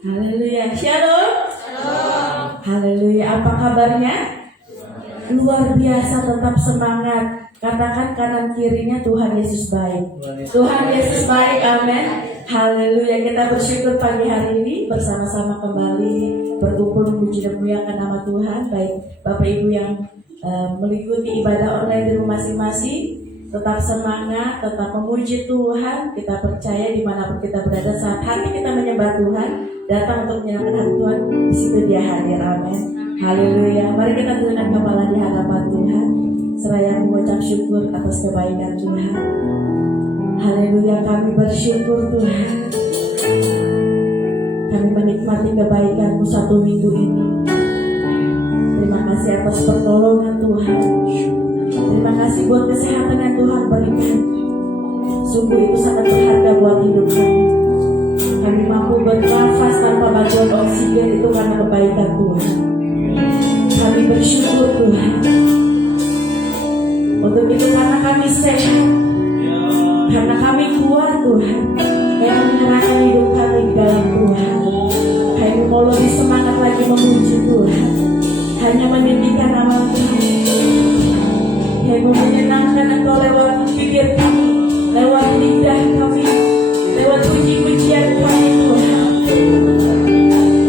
Haleluya. Shalom. Shalom. Haleluya. Apa kabarnya? Luar biasa, tetap semangat. Katakan kanan kirinya, Tuhan Yesus baik. Tuhan Yesus baik, amin. Haleluya. Kita bersyukur pagi hari ini bersama-sama kembali berkumpul memuji dan memuliakan nama Tuhan. Baik Bapak Ibu yang mengikuti ibadah online di rumah masing-masing, tetap semangat, tetap memuji Tuhan. Kita percaya dimanapun kita berada, saat hati kita menyembah Tuhan, datang untuk menyenangkan hati Tuhan, di situ Dia hadir, amin. Haleluya. Mari kita tundukkan kepala di hadapan Tuhan, seraya mengucap syukur atas kebaikan Tuhan. Haleluya. Kami bersyukur Tuhan, kami menikmati kebaikan-Mu satu minggu ini. Terima kasih atas pertolongan Tuhan. Terima kasih buat kesehatan yang Tuhan berikan. Sungguh itu sangat berharga buat hidup kami. Kami mampu bernafas tanpa bantuan oksigen, itu karena kebaikan Tuhan. Kami bersyukur Tuhan. Untuk itu karena kami sehat, karena kami kuat Tuhan, kami menyerahkan hidup kami di dalam Tuhan. Kami mau lebih semangat lagi memuji Tuhan, hanya meninggikan nama Tuhan. Kami mau menyenangkan Engkau lewat bibir kami, lewat lidah kami, lewat puji-pujian kami Tuhan.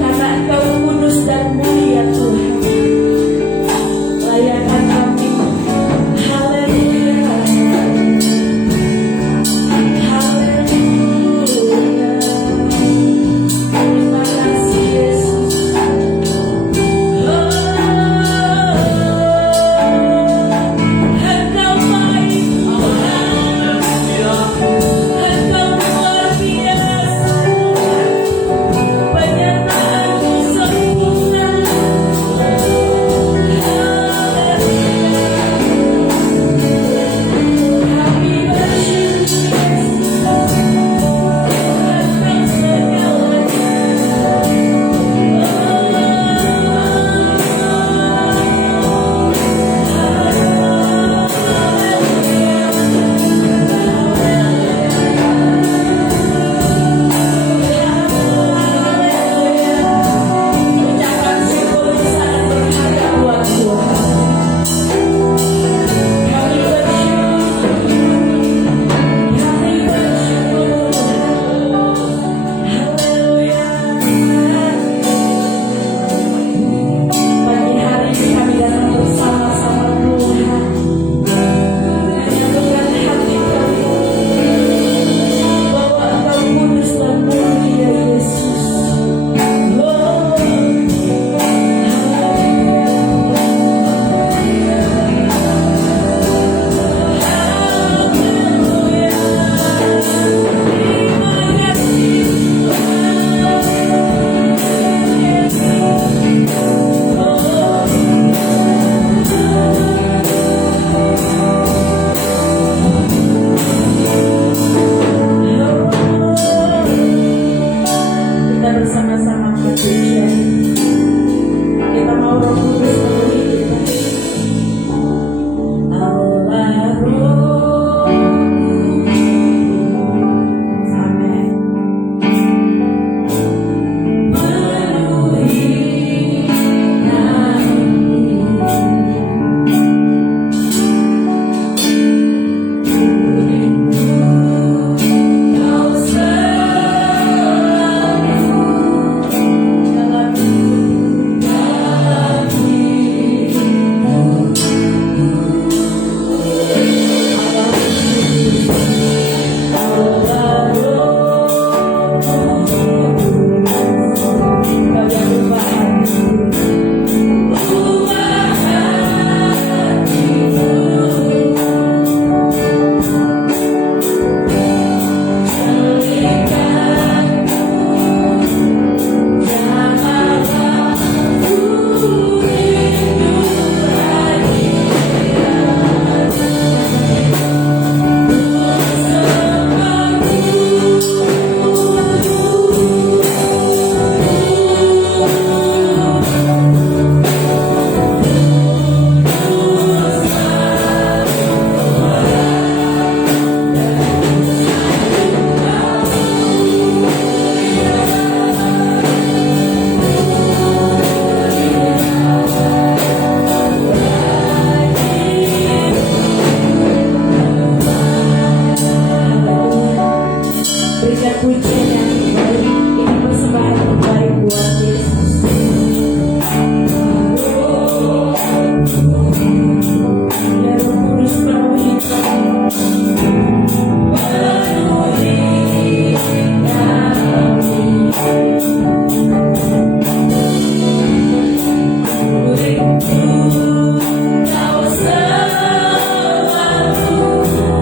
Karena Engkau kudus dan mulia Tuhan. Layakan kami. Haleluya. Haleluya. Terima kasih Yesus. Engkau baik. Engkau pujian yang terbaik. Ini persembahan terbaik buat Yesus. Ya Roh Kudus penuhi kami. Penuhi kami. Kau selalu dalam hidup.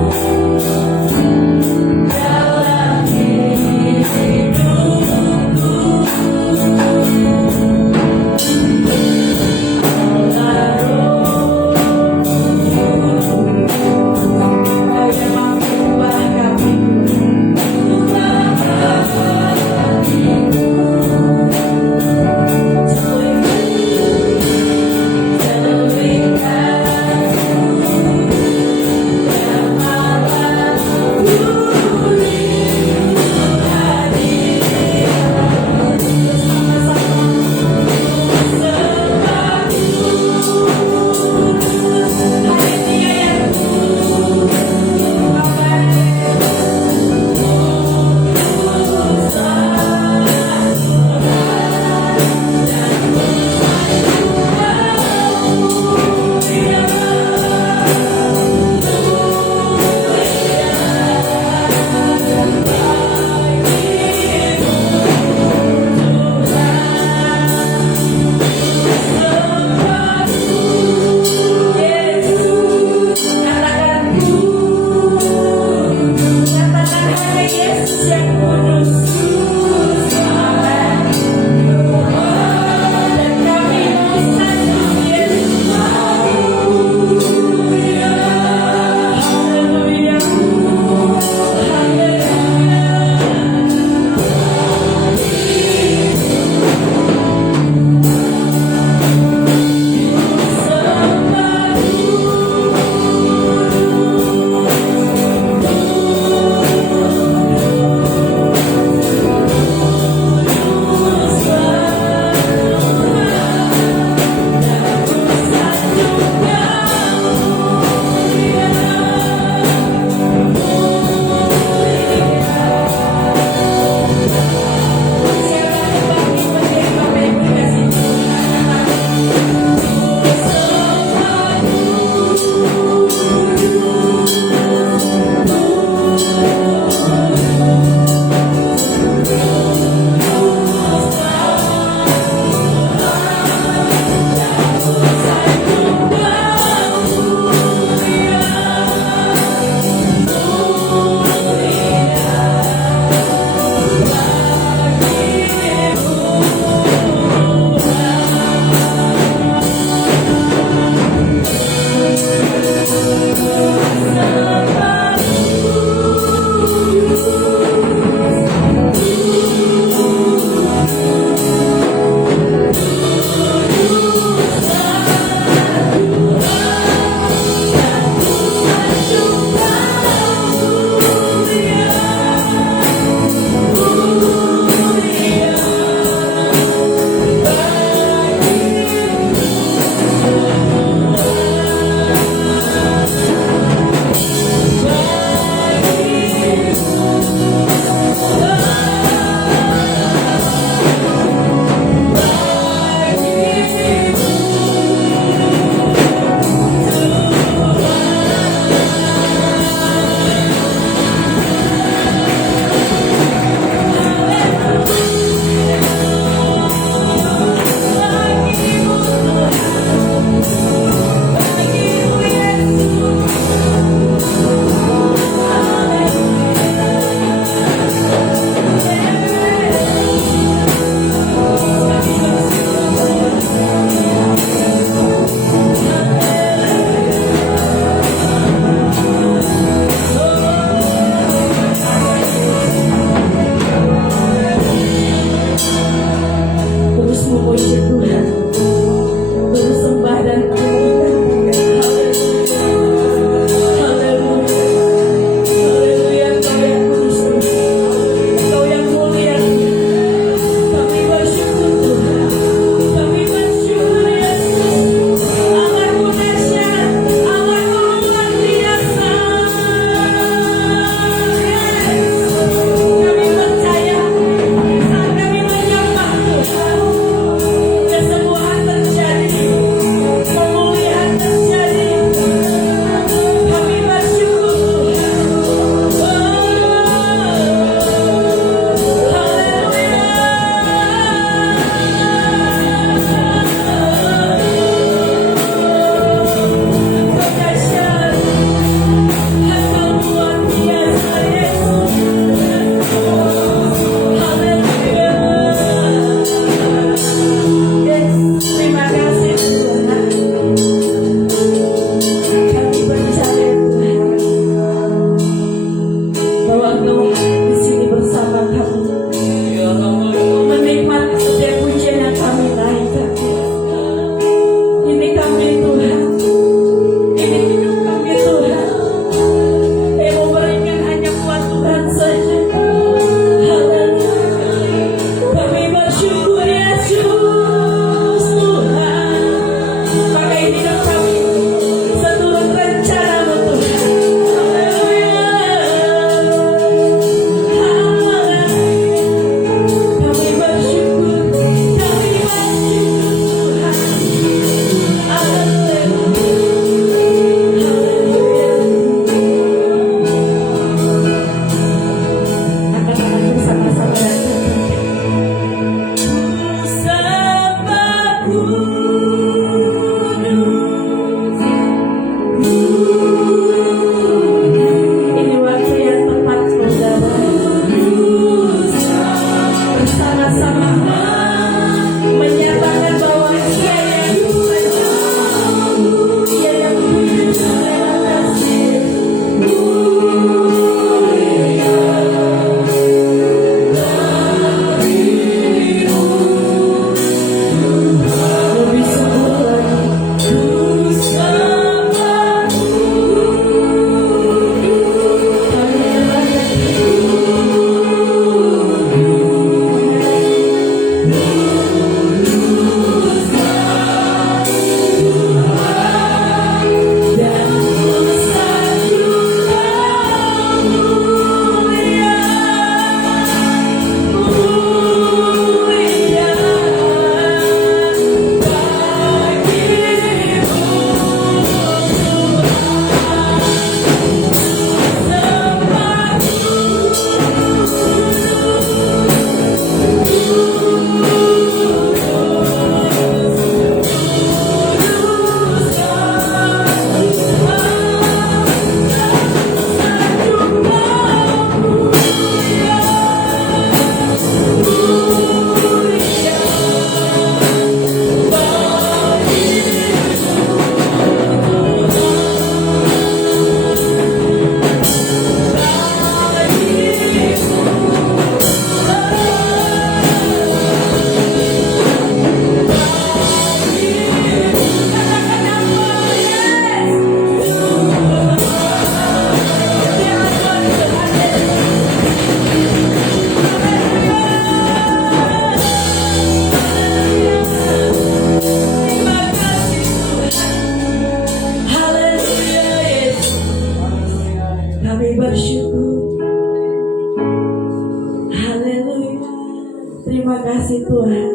Terima kasih Tuhan.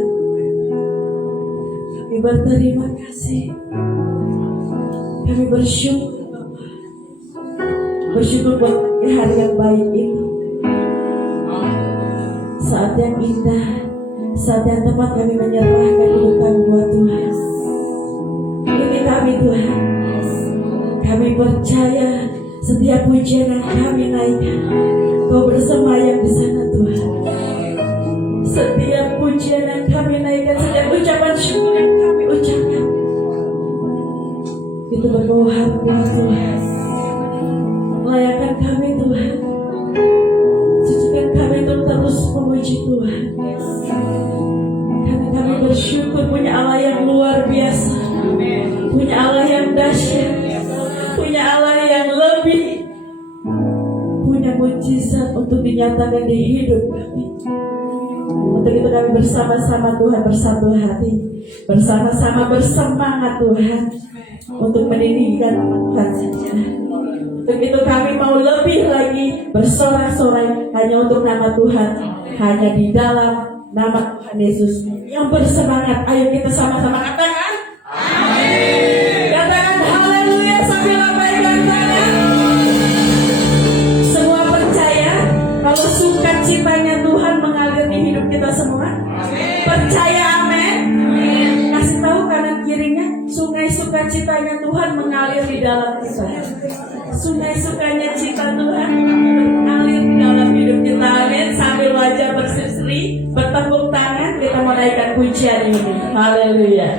Kami berterima kasih. Kami bersyukur Bapak. Bersyukur buat hari yang baik ini. Saat yang indah, saat yang tepat kami menyerahkan hidup kami buat Tuhan. Ini kami Tuhan. Kami percaya setiap pujian yang kami naikkan, Kau bersemayam di sana Tuhan. Setiap pujian yang kami naikkan, setiap ucapan syukur yang kami ucapkan, itu berbau harga Tuhan. Layakan kami Tuhan. Sucikan kami untuk terus memuji Tuhan. Karena kami bersyukur punya Allah yang luar biasa, punya Allah yang dahsyat, punya Allah yang lebih, punya mujizat untuk dinyatakan di hidup kami. Untuk itu kami bersama-sama Tuhan bersatu hati, bersama-sama bersemangat Tuhan untuk meninggikan nama Tuhan saja. Untuk itu kami mau lebih lagi bersorak-sorai hanya untuk nama Tuhan, hanya di dalam nama Tuhan Yesus yang bersemangat. Ayo kita sama-sama katakan amin. Katakan haleluya sambil lambaikan tangan. Semua percaya kalau sukacitanya Tuhan mengalir di hidup kita semua. Amin. Percaya amin. Kasih tahu kanan kirinya, sungai sukacitanya Tuhan mengalir di dalam kita. Sungai sukanya cita Tuhan mengalir di dalam hidup kita. Amin. Sambil wajah berseri, bertepuk tangan, kita menaikkan pujian ini. Haleluya.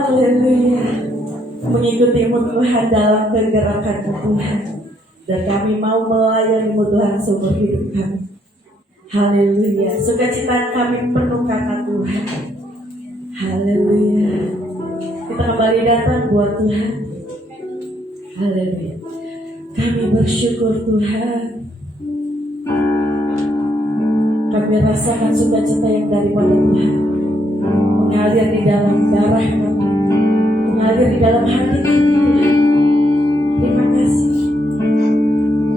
Haleluya. Mengikutimu Tuhan dalam kegerakan-Mu Tuhan. Dan kami mau melayani-Mu Tuhan seumur hidup kami. Haleluya. Sukacita kami penuh karena Tuhan. Haleluya. Kita kembali datang buat Tuhan. Haleluya. Kami bersyukur Tuhan. Kami rasakan sukacita yang daripada Tuhan mengalir di dalam darah kami, mengalir di dalam hati kami Tuhan. Terima kasih.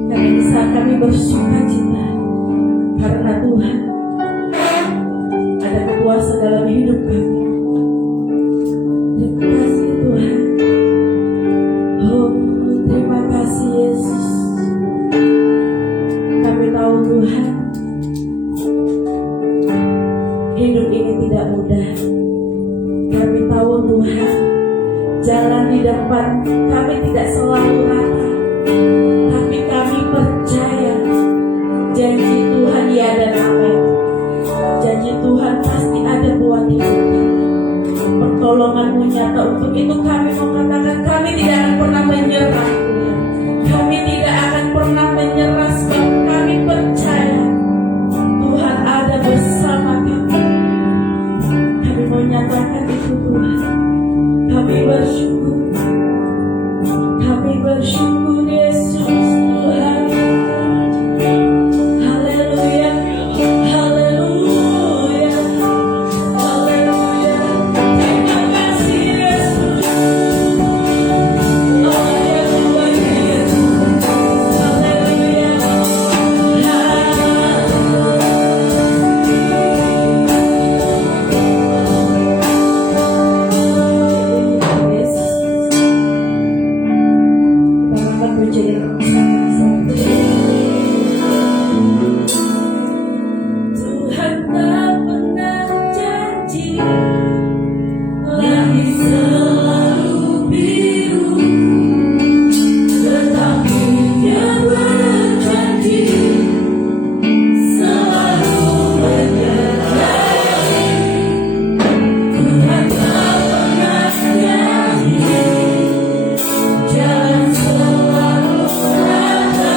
Karena di saat kami bersukacita karena Tuhan ada kepuasan dalam hidup kami. Terima kasih Tuhan. Oh, terima kasih Yesus. Kami tahu Tuhan, hidup ini tidak mudah. Kami tahu Tuhan, jalan di depan kami tidak selalu rata. Tapi kami percaya janji Tuhan ya dan amin. Janji Tuhan pasti ada buat hidup kami. Pertolongan-Mu nyata. Untuk itu kami mau katakan kami tidak akan pernah menyerah Tuhan. Kami tidak akan pernah menyerah sebab kami percaya Tuhan ada bersama kami. Kami mau nyatakan itu Tuhan. Kami bersyukur. Kami bersyukur Yesus Tuhan. Haleluya. Haleluya. Haleluya. Terima kasih Yesus. Haleluya. Haleluya. Tuhan tak pernah janji langit selalu biru, tetapi Dia berjanji selalu menyertai. Tuhan tak pernah janji jalan selalu rata,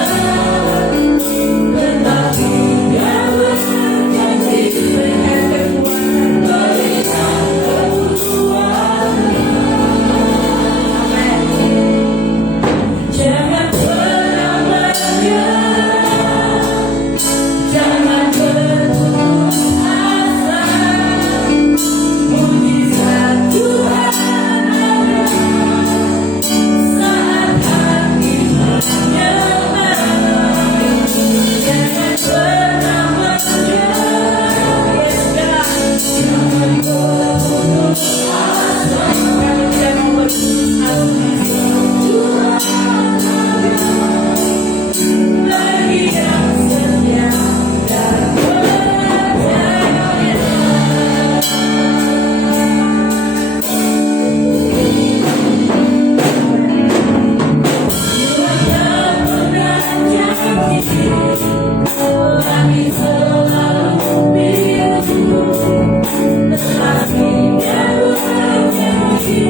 tetapi Dia berjanji berikan kekuatan. Jangan pernah menyerah, jangan berputus asa. Mujizat Tuhan ada saat hati menyembah. Jangan pernah menyerah, yes God. Jangan berputus asa. Kami tidak mau berputus asa. Tuhan ada bagi yang setia dan percaya. Tuhan tak pernah janji langit selalu biru, tetapi Dia berjanji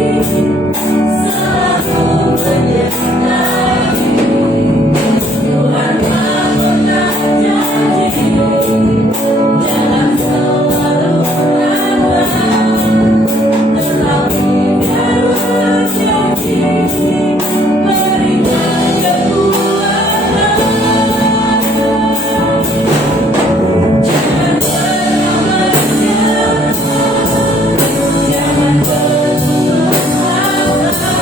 selalu menyertai. Tuhan tak pernah janji jalan selalu rata, tetapi Dia berjanji berikan kekuatan. Jangan pernah menyerah, jangan berputus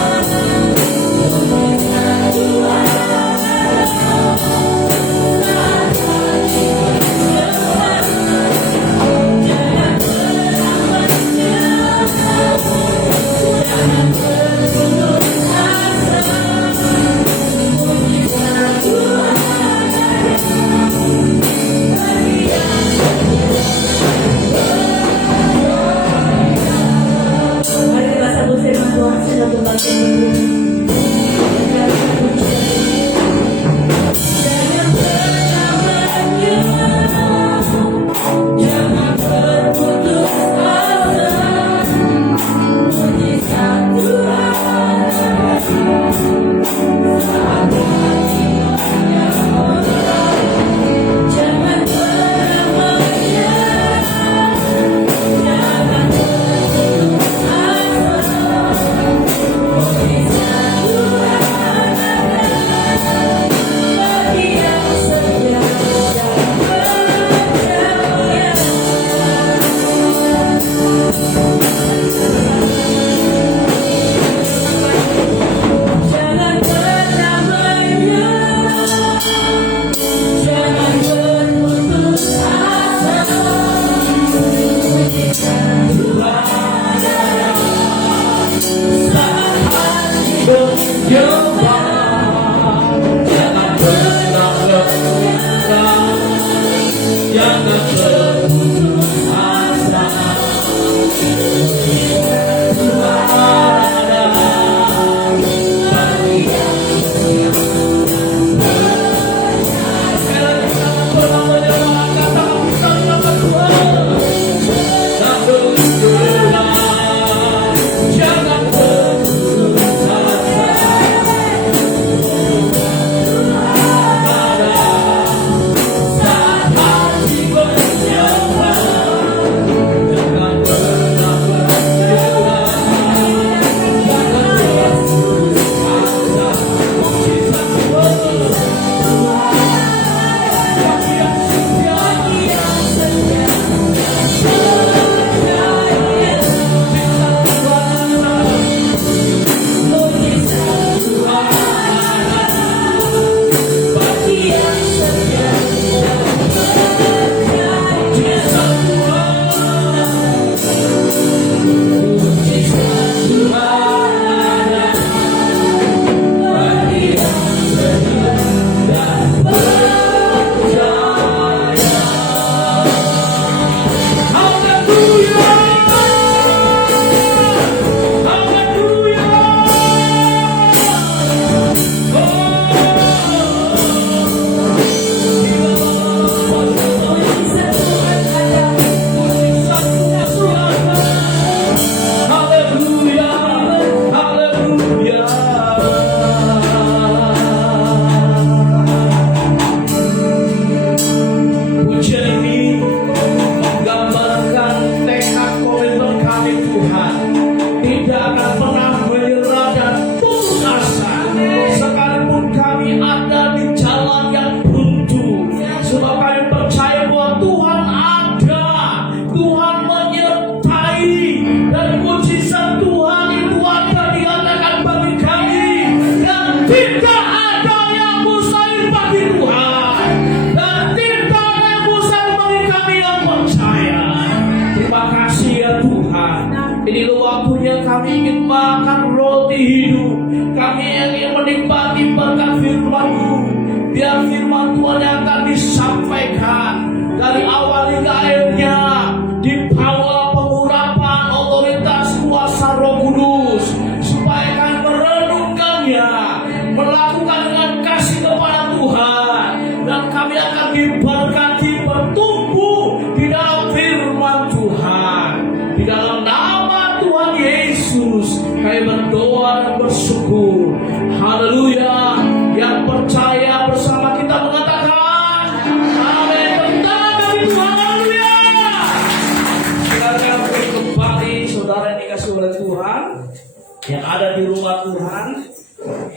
asa. Mujizat Tuhan ada saat hati menyembah. Jangan pernah menyerah, jangan berputus asa. Mujizat Tuhan ada bagi yang Mari kita sambut firman Tuhan sudah berbagi Jangan pernah menyerah, jangan berputus asa. Mujizat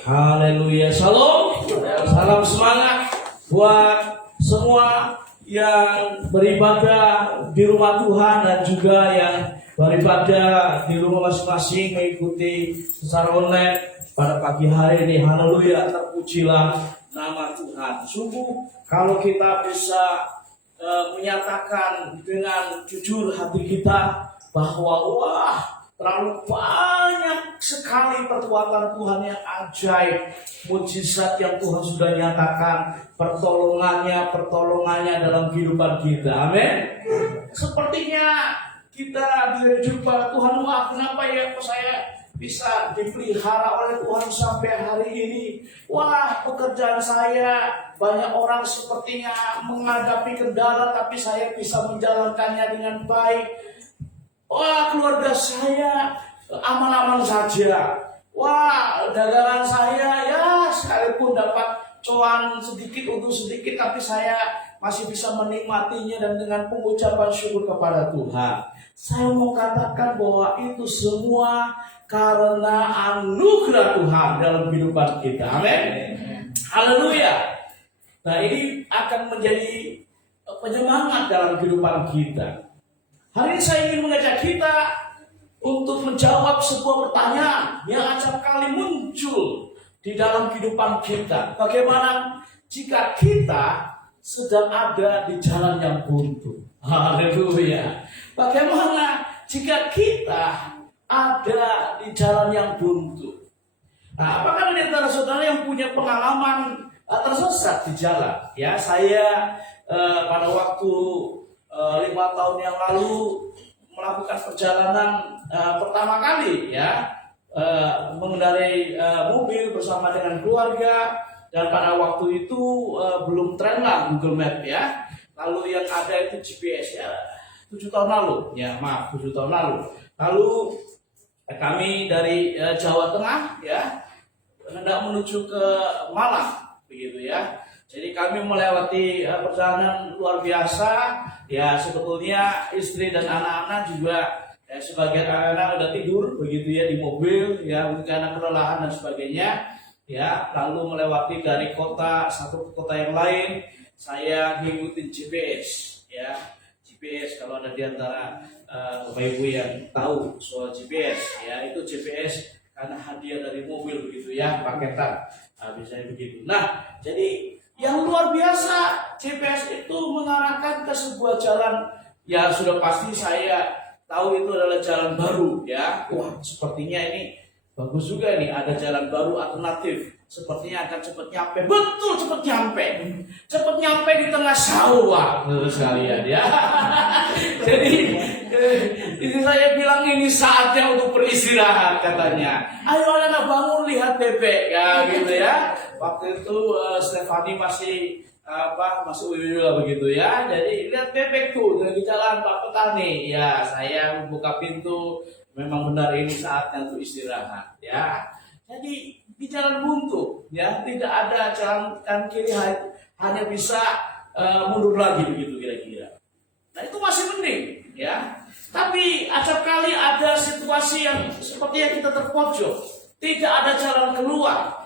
Haleluya. Shalom. Salam semangat buat semua yang beribadah di rumah Tuhan dan juga yang beribadah di rumah masing-masing mengikuti secara online pada pagi hari ini. Haleluya. Terpujilah nama Tuhan. Sungguh kalau kita bisa menyatakan dengan jujur hati kita bahwa terlalu banyak sekali perbuatan Tuhan yang ajaib, mujizat yang Tuhan sudah nyatakan, pertolongannya dalam kehidupan kita. Amin. Sepertinya kita bisa jumpa Tuhan, wah kenapa ya kok saya bisa dipelihara oleh Tuhan sampai hari ini. Wah, pekerjaan saya banyak orang sepertinya menghadapi kendala, tapi saya bisa menjalankannya dengan baik. Wah, keluarga saya aman-aman saja. Wah, dagangan saya ya sekalipun dapat cuan sedikit untuk sedikit, tapi saya masih bisa menikmatinya dan dengan pengucapan syukur kepada Tuhan. Saya mau katakan bahwa itu semua karena anugerah Tuhan dalam kehidupan kita. Amin. Haleluya. Nah, ini akan menjadi penyemangat dalam kehidupan kita. Hari ini saya ingin mengajak kita untuk menjawab sebuah pertanyaan yang acap kali muncul di dalam kehidupan kita. Bagaimana jika kita sedang ada di jalan yang buntu? Haleluya. Bagaimana jika kita ada di jalan yang buntu? Nah, apakah di antara saudara yang punya pengalaman tersesat di jalan? Ya, saya pada waktu 5 tahun yang lalu melakukan perjalanan pertama kali, ya, mengendarai mobil bersama dengan keluarga, dan pada waktu itu belum tren lah Google Map, ya. Lalu yang ada itu GPS, ya. 7 tahun lalu, ya, maaf, 7 tahun lalu. Lalu kami dari Jawa Tengah, ya, hendak menuju ke Malang, begitu ya. Jadi kami melewati perjalanan luar biasa, ya. Sebetulnya istri dan anak-anak juga, ya, sebagian anak-anak udah tidur, begitu ya, di mobil, ya, karena kelelahan dan sebagainya, ya. Lalu melewati dari kota satu ke kota yang lain, saya ngikutin GPS, ya. GPS, kalau ada di antara Bapak Ibu yang tahu soal GPS, ya, itu GPS karena hadiah dari mobil, begitu ya, paketan, biasanya begitu. Nah, jadi yang luar biasa, GPS itu mengarahkan ke sebuah jalan, ya, sudah pasti saya tahu itu adalah jalan baru, ya. Wah, sepertinya ini bagus juga nih, ada jalan baru alternatif, sepertinya akan cepat nyampe. Betul, cepat nyampe. Cepat nyampe di tengah sawah, terus sekalian, ya. Jadi ini saya bilang ini saatnya untuk beristirahat, katanya. Ayo anak-anak bangun, lihat bebek, ya, gitu ya. Waktu itu Stefani masih masuk lah, begitu ya. Jadi lihat bebek tuh di jalan Pak Petani, ya. Saya membuka pintu, memang benar ini saatnya untuk istirahat, ya. Jadi di jalan buntu, ya, tidak ada jalan kanan kiri, hanya bisa mundur lagi, begitu kira-kira. Nah, itu masih mending, ya. Tapi acap kali ada situasi yang seperti yang kita terpojok, tidak ada jalan keluar,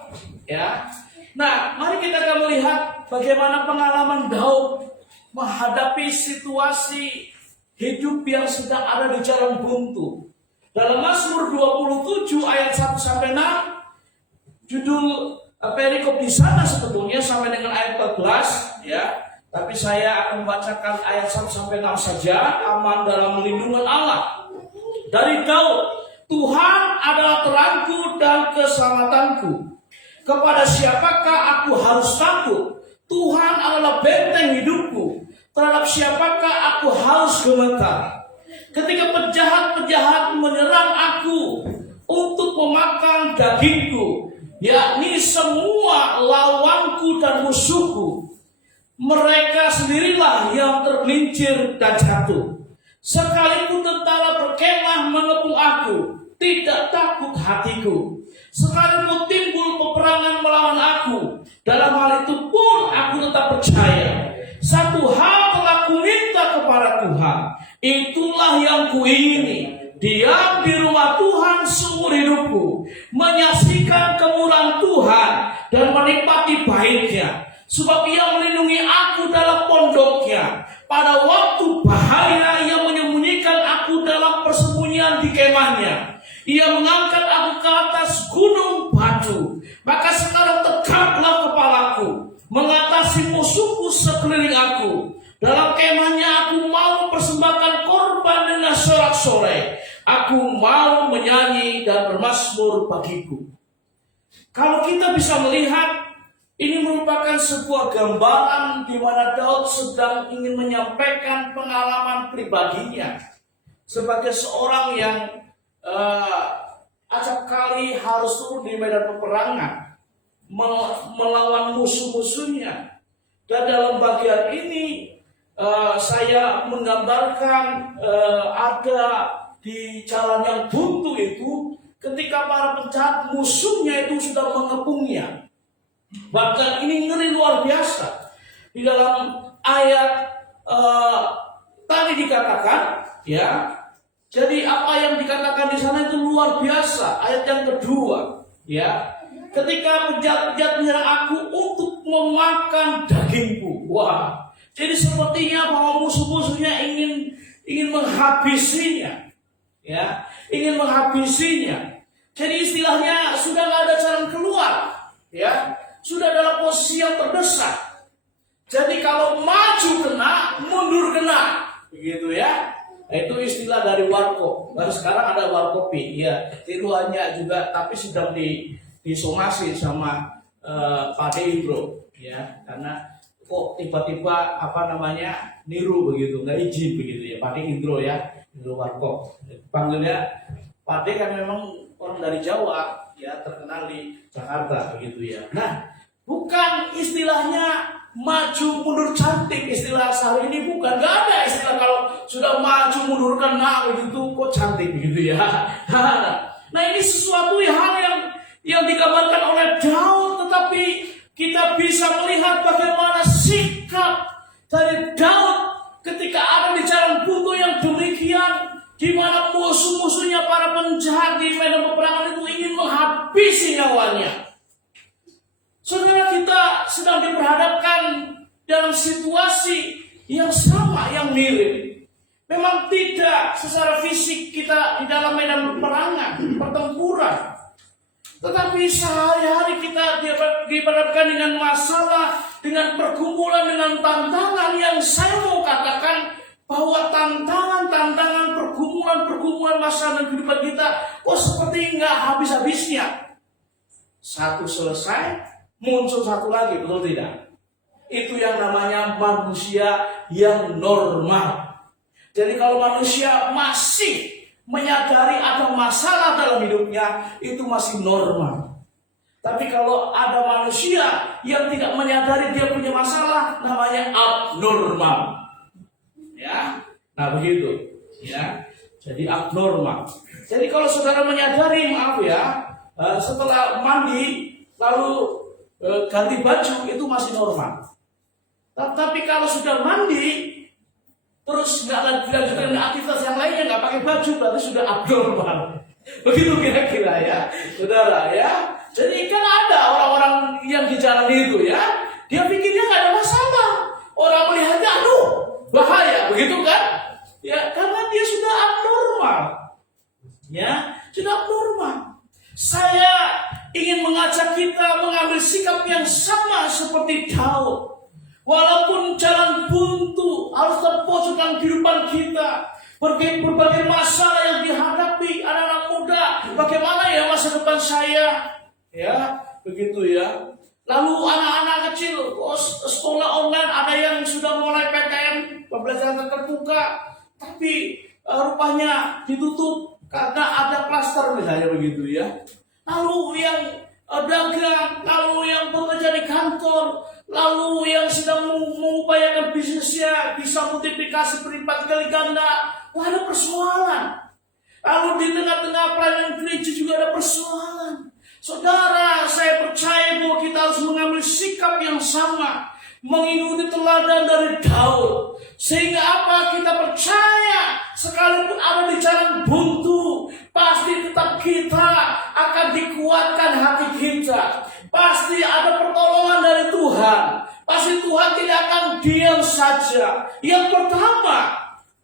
ya. Nah, mari kita akan melihat bagaimana pengalaman Daud menghadapi situasi hidup yang sedang ada di jalan buntu. Dalam Mazmur 27 ayat 1 sampai 6, judul perikop di sana sebetulnya sampai dengan ayat 14, ya. Tapi saya akan membacakan ayat 1 sampai 6 saja, aman dalam lindungan Allah. Dari Daud, Tuhan adalah terangku dan keselamatanku. Kepada siapakah aku harus takut? Tuhan adalah benteng hidupku. Terhadap siapakah aku harus gemetar? Ketika penjahat-penjahat menyerang aku untuk memakan dagingku, yakni semua lawanku dan musuhku, mereka sendirilah yang tergelincir dan jatuh. Sekalipun tentara berkemah mengepung aku, tidak takut hatiku. Sekalipun timbul peperangan melawan aku, dalam hal itu pun aku tetap percaya. Satu hal telah kuminta kepada Tuhan, itulah yang kuingini, diam di rumah Tuhan seumur hidupku, menyaksikan kemurahan Tuhan dan menikmati baiknya. Sebab ia melindungi aku dalam pondoknya. Pada waktu bahaya ia menyembunyikan aku dalam persembunyian di kemahnya. Ia mengangkat aku ke atas gunung batu. Maka sekarang tegaklah kepalaku, mengatasi musuhku sekeliling aku. Dalam kemahnya aku mau mempersembahkan korban dengan sorak-sorai. Aku mau menyanyi dan bermazmur bagiku. Kalau kita bisa melihat, ini merupakan sebuah gambaran di mana Daud sedang ingin menyampaikan pengalaman pribadinya sebagai seorang yang acap kali harus turun di medan peperangan melawan musuh-musuhnya. Dan dalam bagian ini saya menggambarkan ada di jalan yang buntu itu ketika para penjahat musuhnya itu sudah mengepungnya. Bahkan ini ngeri luar biasa. Di dalam ayat tadi dikatakan, ya. Jadi apa yang dikatakan di sana itu luar biasa. Ayat yang kedua, ya. Ketika penjahat-penjahat menyerang aku untuk memakan dagingku. Wah. Jadi sepertinya bahwa musuh-musuhnya ingin menghabisinya, ya. Ingin menghabisinya. Jadi istilahnya sudah nggak ada jalan keluar, ya. Sudah dalam posisi yang terdesak. Jadi kalau maju kena, mundur kena, begitu ya. Itu istilah dari warkop. Baru sekarang ada warkopi, ya. Tiruannya juga, tapi sedang disomasi sama Pak Indro, ya, karena kok tiba-tiba niru begitu, nggak izin begitu ya, Pak Indro ya, Indro Warkop. Panggilnya Pak kan memang orang dari Jawa, ya, terkenal di Jakarta begitu ya. Nah, bukan istilahnya maju mundur cantik, istilah sehari ini bukan, nggak ada istilah kalau sudah maju mundur kan begitu kok cantik begitu ya. Nah, ini sesuatu hal yang digambarkan oleh Daud, tetapi kita bisa melihat bagaimana sikap dari Daud ketika ada di jalan buntu yang demikian, di mana musuh-musuhnya para penjahat di medan peperangan itu ingin menghabisi nyawanya. Saudara, kita sedang diperhadapkan dalam situasi yang sama, yang mirip. Memang tidak secara fisik kita di dalam medan peperangan, pertempuran, tetapi sehari-hari kita diperhadapkan dengan masalah, dengan pergumulan, dengan tantangan yang saya mau katakan bahwa tantangan, pergumulan masalah dalam kehidupan kita kok seperti nggak habis-habisnya. Satu selesai, muncul satu lagi, betul tidak? Itu yang namanya manusia yang normal. Jadi kalau manusia masih menyadari ada masalah dalam hidupnya, itu masih normal. Tapi kalau ada manusia yang tidak menyadari dia punya masalah, namanya abnormal. Ya, nah begitu. Ya, jadi abnormal. Jadi kalau saudara menyadari, maaf ya, setelah mandi lalu ganti baju, itu masih normal. Tapi kalau sudah mandi terus nggak dilanjutkan dengan aktivitas yang lainnya, nggak pakai baju, berarti sudah abnormal. Begitu kira-kira ya, saudara ya. Jadi kan ada orang-orang yang di jalan itu ya, dia pikirnya nggak ada masalah. Orang melihatnya, aduh, bahaya, begitu kan? Ya, karena dia sudah abnormal. Ya, sudah abnormal. Saya ingin mengajak kita mengambil sikap yang sama seperti Daud. Walaupun jalan buntu harus terpojok dalam kehidupan kita, berbagai masalah yang dihadapi anak-anak muda, bagaimana ya masa depan saya, ya begitu ya. Lalu anak-anak kecil, sekolah online, ada yang sudah mulai PTM, pembelajaran terbuka, tapi rupanya ditutup karena ada klaster misalnya begitu ya. Lalu yang dagang, lalu yang bekerja di kantor, lalu yang sedang mengupayakan bisnisnya bisa multiplikasi berlipat kali ganda, ada persoalan. Lalu di tengah-tengah pelayanan gereja juga ada persoalan. Saudara, saya percaya bahwa kita harus mengambil sikap yang sama, mengikuti teladan dari Daud. Sehingga apa? Kita percaya sekalipun ada di jalan buntu, pasti tetap kita akan dikuatkan hati kita. Pasti ada pertolongan dari Tuhan. Pasti Tuhan tidak akan diam saja. Yang pertama,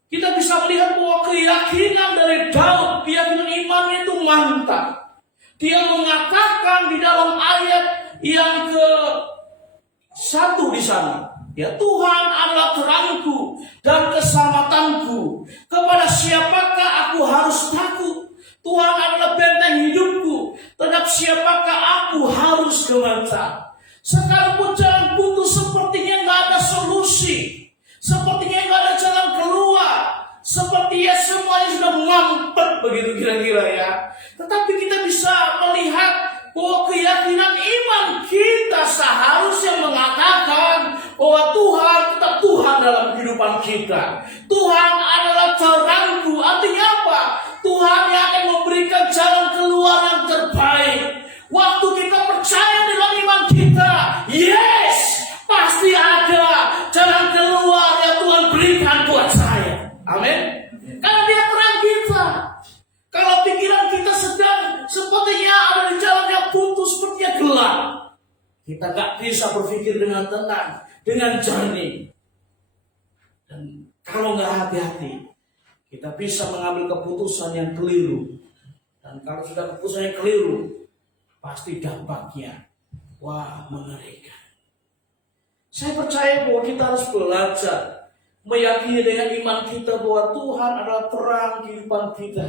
kita bisa melihat bahwa keyakinan dari Daud, keyakinan imannya itu mantap. Dia mengatakan di dalam ayat yang ke-1 di sana, ya, Tuhan adalah terangku dan keselamatanku. Kepada siapakah aku harus takut? Tuhan adalah benteng hidupku. Terhadap siapakah aku harus gemetar? Sekalipun jalan buntu sepertinya nggak ada solusi, sepertinya nggak ada jalan keluar, sepertinya semuanya sudah mampet begitu kira-kira ya. Tetapi kita bisa melihat bahwa keyakinan iman kita seharusnya mengatakan bahwa Tuhan tetap Tuhan dalam kehidupan kita. Tuhan adalah terangku. Artinya apa? Tuhan yang akan memberikan jalan keluar yang terbaik. Waktu kita percaya dengan iman kita, yes, pasti ada jalan keluar yang Tuhan berikan buat saya. Amin. Karena dia terang kita. Kalau pikiran kita sedang sepertinya ada di jalan yang buntu, sepertinya gelap, kita gak bisa berpikir dengan tenang, dengan jernih. Dan kalau gak hati-hati, kita bisa mengambil keputusan yang keliru. Dan kalau sudah keputusan yang keliru, pasti dampaknya, wah, mengerikan. Saya percaya bahwa kita harus belajar meyakini dengan iman kita bahwa Tuhan adalah terang kehidupan kita.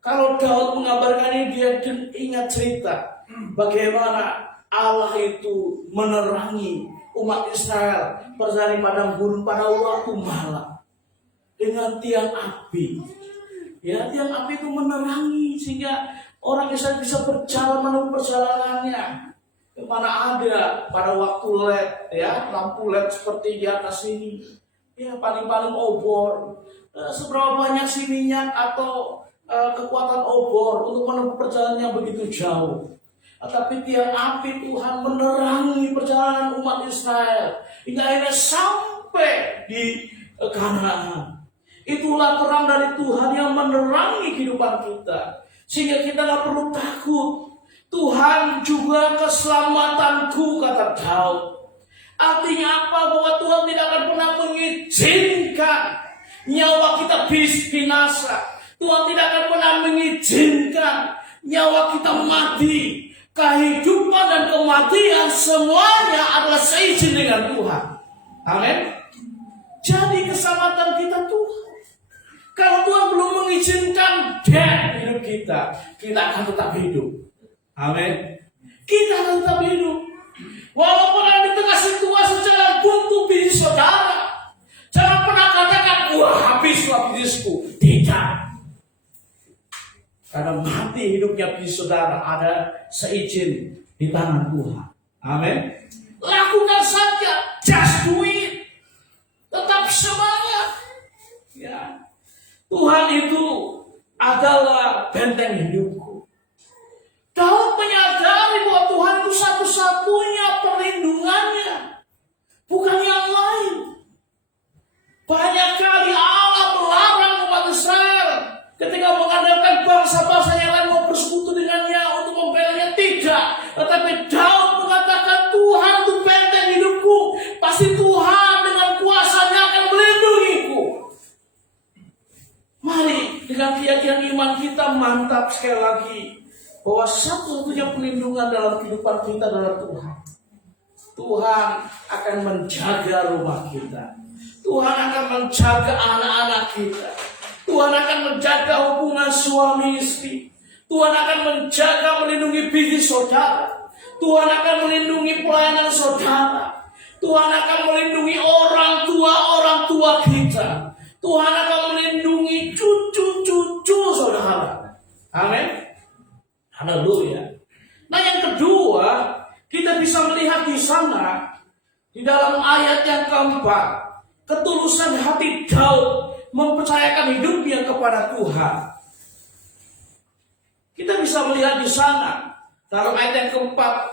Kalau Daud mengabarkan ini, dia ingat cerita bagaimana Allah itu menerangi umat Israel berjalan di padang gurun pada waktu malam dengan tiang api. Ya, tiang api itu menerangi sehingga orang Israel bisa berjalan menempuh perjalanannya. Kemana ada pada waktu LED, ya, lampu LED seperti di atas ini, ya paling-paling obor. Seberapa banyak sih minyak atau kekuatan obor untuk menempuh perjalanan yang begitu jauh. Tapi tiang api Tuhan menerangi perjalanan umat Israel hingga akhirnya sampai di Kanaan. Itulah terang dari Tuhan yang menerangi kehidupan kita, sehingga kita nggak perlu takut. Tuhan juga keselamatanku, kata Daud. Artinya apa? Bahwa Tuhan tidak akan pernah mengizinkan nyawa kita binasa. Tuhan tidak akan pernah mengizinkan nyawa kita mati. Kehidupan dan kematian semuanya adalah seizin dengan Tuhan. Amin. Jadi keselamatan kita Tuhan. Kalau Tuhan belum mengizinkan hidup kita, kita akan tetap hidup. Amin. Kita akan tetap hidup. Walaupun ada di tengah situasi jalan buntu bisnis saudara, jangan pernah katakan, wah habislah bisnisku. Tidak. Karena mati hidupnya bisnis saudara ada seizin di tangan Tuhan. Amin. Lakukan saja, just do it. Tetap semangat. Ya. Tuhan itu adalah benteng hidupku. Daud menyadari bahwa Tuhan itu satu-satunya perlindungannya, bukan yang lain. Banyak kali Allah melarang umat Israel ketika mengandalkan bangsa-bangsa yang lain mau bersekutu dengannya untuk membelanya. Tidak. Tetapi Daud mengatakan, Tuhan itu benteng hidupku. Pasti Tuhan dengan kuasanya akan melindungiku. Mari dengan keyakinan iman kita mantap sekali lagi bahwa satu-satunya perlindungan dalam kehidupan kita adalah Tuhan. Tuhan akan menjaga rumah kita. Tuhan akan menjaga anak-anak kita. Tuhan akan menjaga hubungan suami istri. Tuhan akan menjaga melindungi bisnis saudara. Tuhan akan melindungi pelayanan saudara. Tuhan akan melindungi orang tua kita. Tuhan akan melindungi cucu-cucu saudara. Amin. Haleluya. Nah, yang kedua, kita bisa melihat di sana di dalam ayat yang keempat, ketulusan hati Daud mempercayakan hidupnya kepada Tuhan. Kita bisa melihat di sana dalam ayat yang keempat,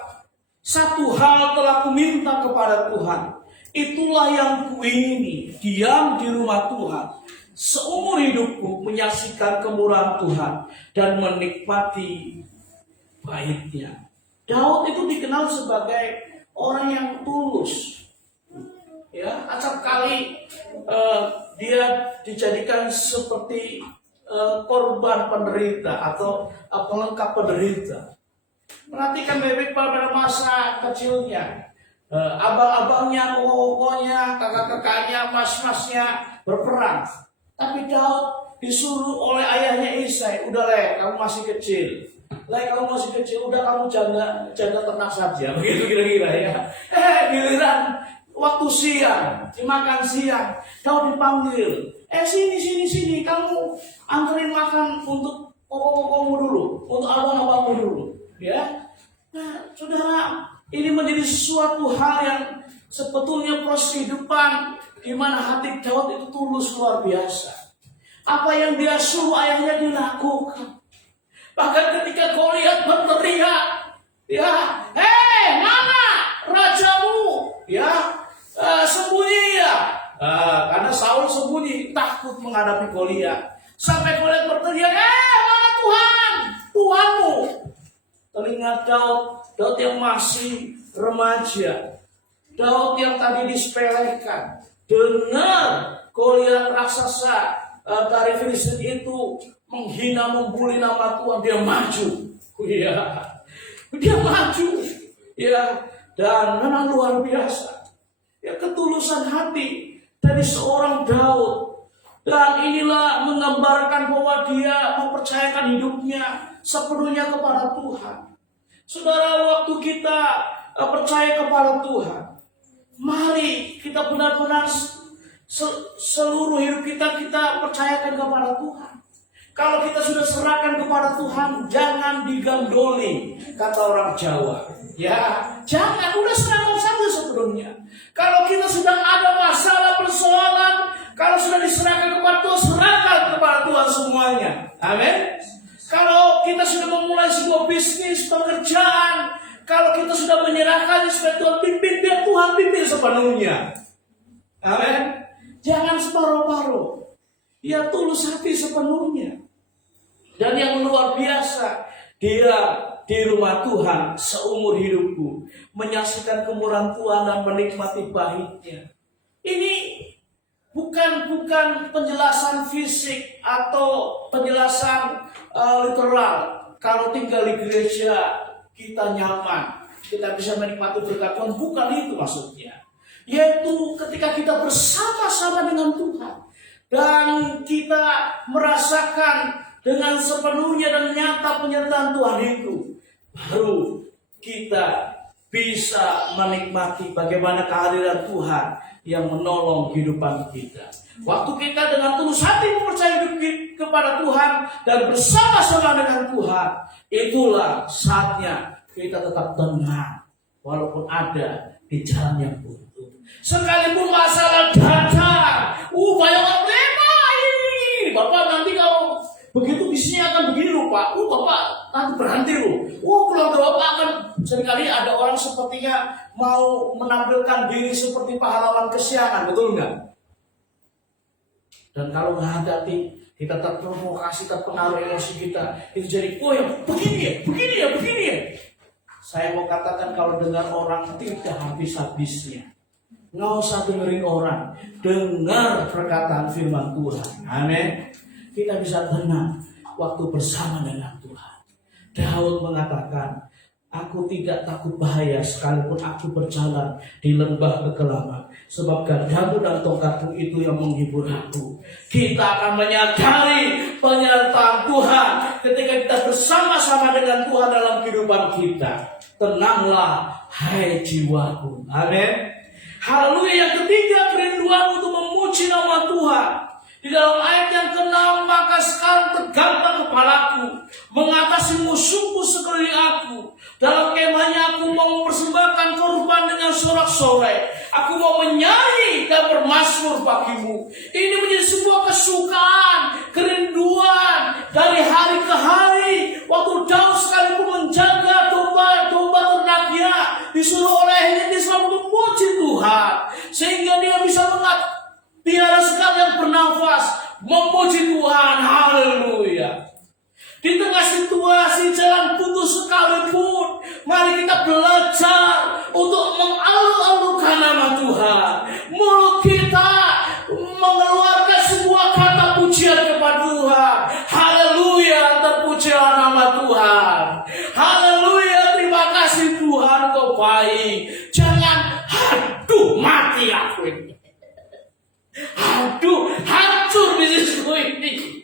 satu hal telah kuminta kepada Tuhan, itulah yang kuingini, diam di rumah Tuhan seumur hidupku, menyaksikan kemurahan Tuhan dan menikmati baiknya. Daud itu dikenal sebagai orang yang tulus. Ya, acap kali dia dijadikan seperti korban penderita atau pelengkap penderita. Perhatikan bebek pada masa kecilnya, abang-abangnya, kokoknya, kakak-kakaknya, mas-masnya berperang. Tapi Daud disuruh oleh ayahnya Isai, udah kamu masih kecil. Kamu masih kecil, udah kamu jaga ternak saja, begitu kira-kira ya. Giliran waktu siang, dimakan siang, Daud dipanggil. Sini, kamu anterin makan untuk kokok-kokokmu dulu, untuk abang-abangmu dulu, ya. Nah, saudara, ini menjadi sesuatu hal yang sebetulnya proses kehidupan di mana hati Daud itu tulus luar biasa. Apa yang dia suruh ayahnya dilakukan. Bahkan ketika Goliat berteriak, ya, mana rajamu? Ya, sembunyi ya. Karena Saul sembunyi, takut menghadapi Goliat. Sampai Goliat berteriak, mana Tuhan? Tuhanmu. Teringat Daud yang masih remaja, Daud yang tadi disepelekan, dengar Goliat raksasa dari Filistin itu menghina, membuli nama Tuhan, dia maju. Ya, dia maju. Ya, dan memang luar biasa. Ya, ketulusan hati dari seorang Daud Dan inilah menggambarkan bahwa dia mempercayakan hidupnya sepenuhnya kepada Tuhan. Saudara, waktu kita percaya kepada Tuhan, mari kita benar-benar seluruh hidup kita percayakan kepada Tuhan. Kalau kita sudah serahkan kepada Tuhan, jangan digandoli, kata orang Jawa. Ya, jangan, udah serahkan saja sepenuhnya. Kalau kita sedang ada masalah persoalan, kalau sudah diserahkan kepada Tuhan, serahkan kepada Tuhan semuanya. Amin. Kalau kita sudah memulai sebuah bisnis, pekerjaan, kalau kita sudah menyerahkan supaya Tuhan pimpin, biar Tuhan pimpin sepenuhnya. Amin. Jangan separuh-paruh. Ya, tulus hati sepenuhnya. Dan yang luar biasa, dia di rumah Tuhan seumur hidupku, menyaksikan kemurahan Tuhan dan menikmati pahitnya. Ini bukan penjelasan fisik atau penjelasan literal. Kalau tinggal di gereja kita nyaman, kita bisa menikmati berkat Tuhan, bukan itu maksudnya. Yaitu ketika kita bersama-sama dengan Tuhan dan kita merasakan dengan sepenuhnya dan nyata penyertaan Tuhan itu, baru kita bisa menikmati bagaimana kehadiran Tuhan yang menolong kehidupan kita. Waktu kita dengan tulus hati mempercayai hidup kepada Tuhan dan bersama-sama dengan Tuhan, itulah saatnya kita tetap tenang walaupun ada di jalan yang buntu. Sekalipun masalah datang, banyak orang ini, Bapak nanti kalau begitu bisnisnya akan begini loh Pak, Bapak nanti berhenti loh. Keluarga Bapak akan, seringkali ada orang sepertinya mau menampilkan diri seperti pahlawan kesiangan, betul nggak? Dan kalau menghadapi, kita terprovokasi, terpengaruh emosi kita, itu jadi, yang begini ya. Saya mau katakan kalau dengar orang tidak habis-habisnya. Nggak usah dengerin orang, dengar perkataan firman Tuhan. Amin. Kita bisa tenang waktu bersama dengan Tuhan. Daud mengatakan, aku tidak takut bahaya sekalipun aku berjalan di lembah kegelapan, sebab gadamu dan tongkatmu itu yang menghibur aku. Kita akan menyadari penyertaan Tuhan ketika kita bersama-sama dengan Tuhan dalam kehidupan kita. Tenanglah hai jiwaku. Amin. Haleluya. Yang ketiga, kerinduan untuk memuji nama Tuhan. Di dalam ayat yang ke-6, maka sekarang tegaklah kepalaku, mengatasi musuhku sekeliling aku. Dalam kemahnya aku mau mempersembahkan korban dengan sorak-sorai. Aku mau menyanyi dan bermazmur bagimu. Ini menjadi sebuah kesukaan, kerinduan dari hari ke hari. Waktu Daud sekalipun menjaga domba ternaknya, disuruh olehnya dia selalu memuji Tuhan, sehingga dia bisa biar sekalian bernafas memuji Tuhan. Haleluya. Di tengah situasi jalan putus sekalipun, mari kita belajar untuk mengalu-alukan nama Tuhan. Mulut kita mengeluarkan sebuah kata pujian kepada Tuhan. Haleluya, terpujilah nama Tuhan. Haleluya, terima kasih Tuhan, kau baik. Jangan, aduh mati aku ini. Aduh, hancur bisnisku ini.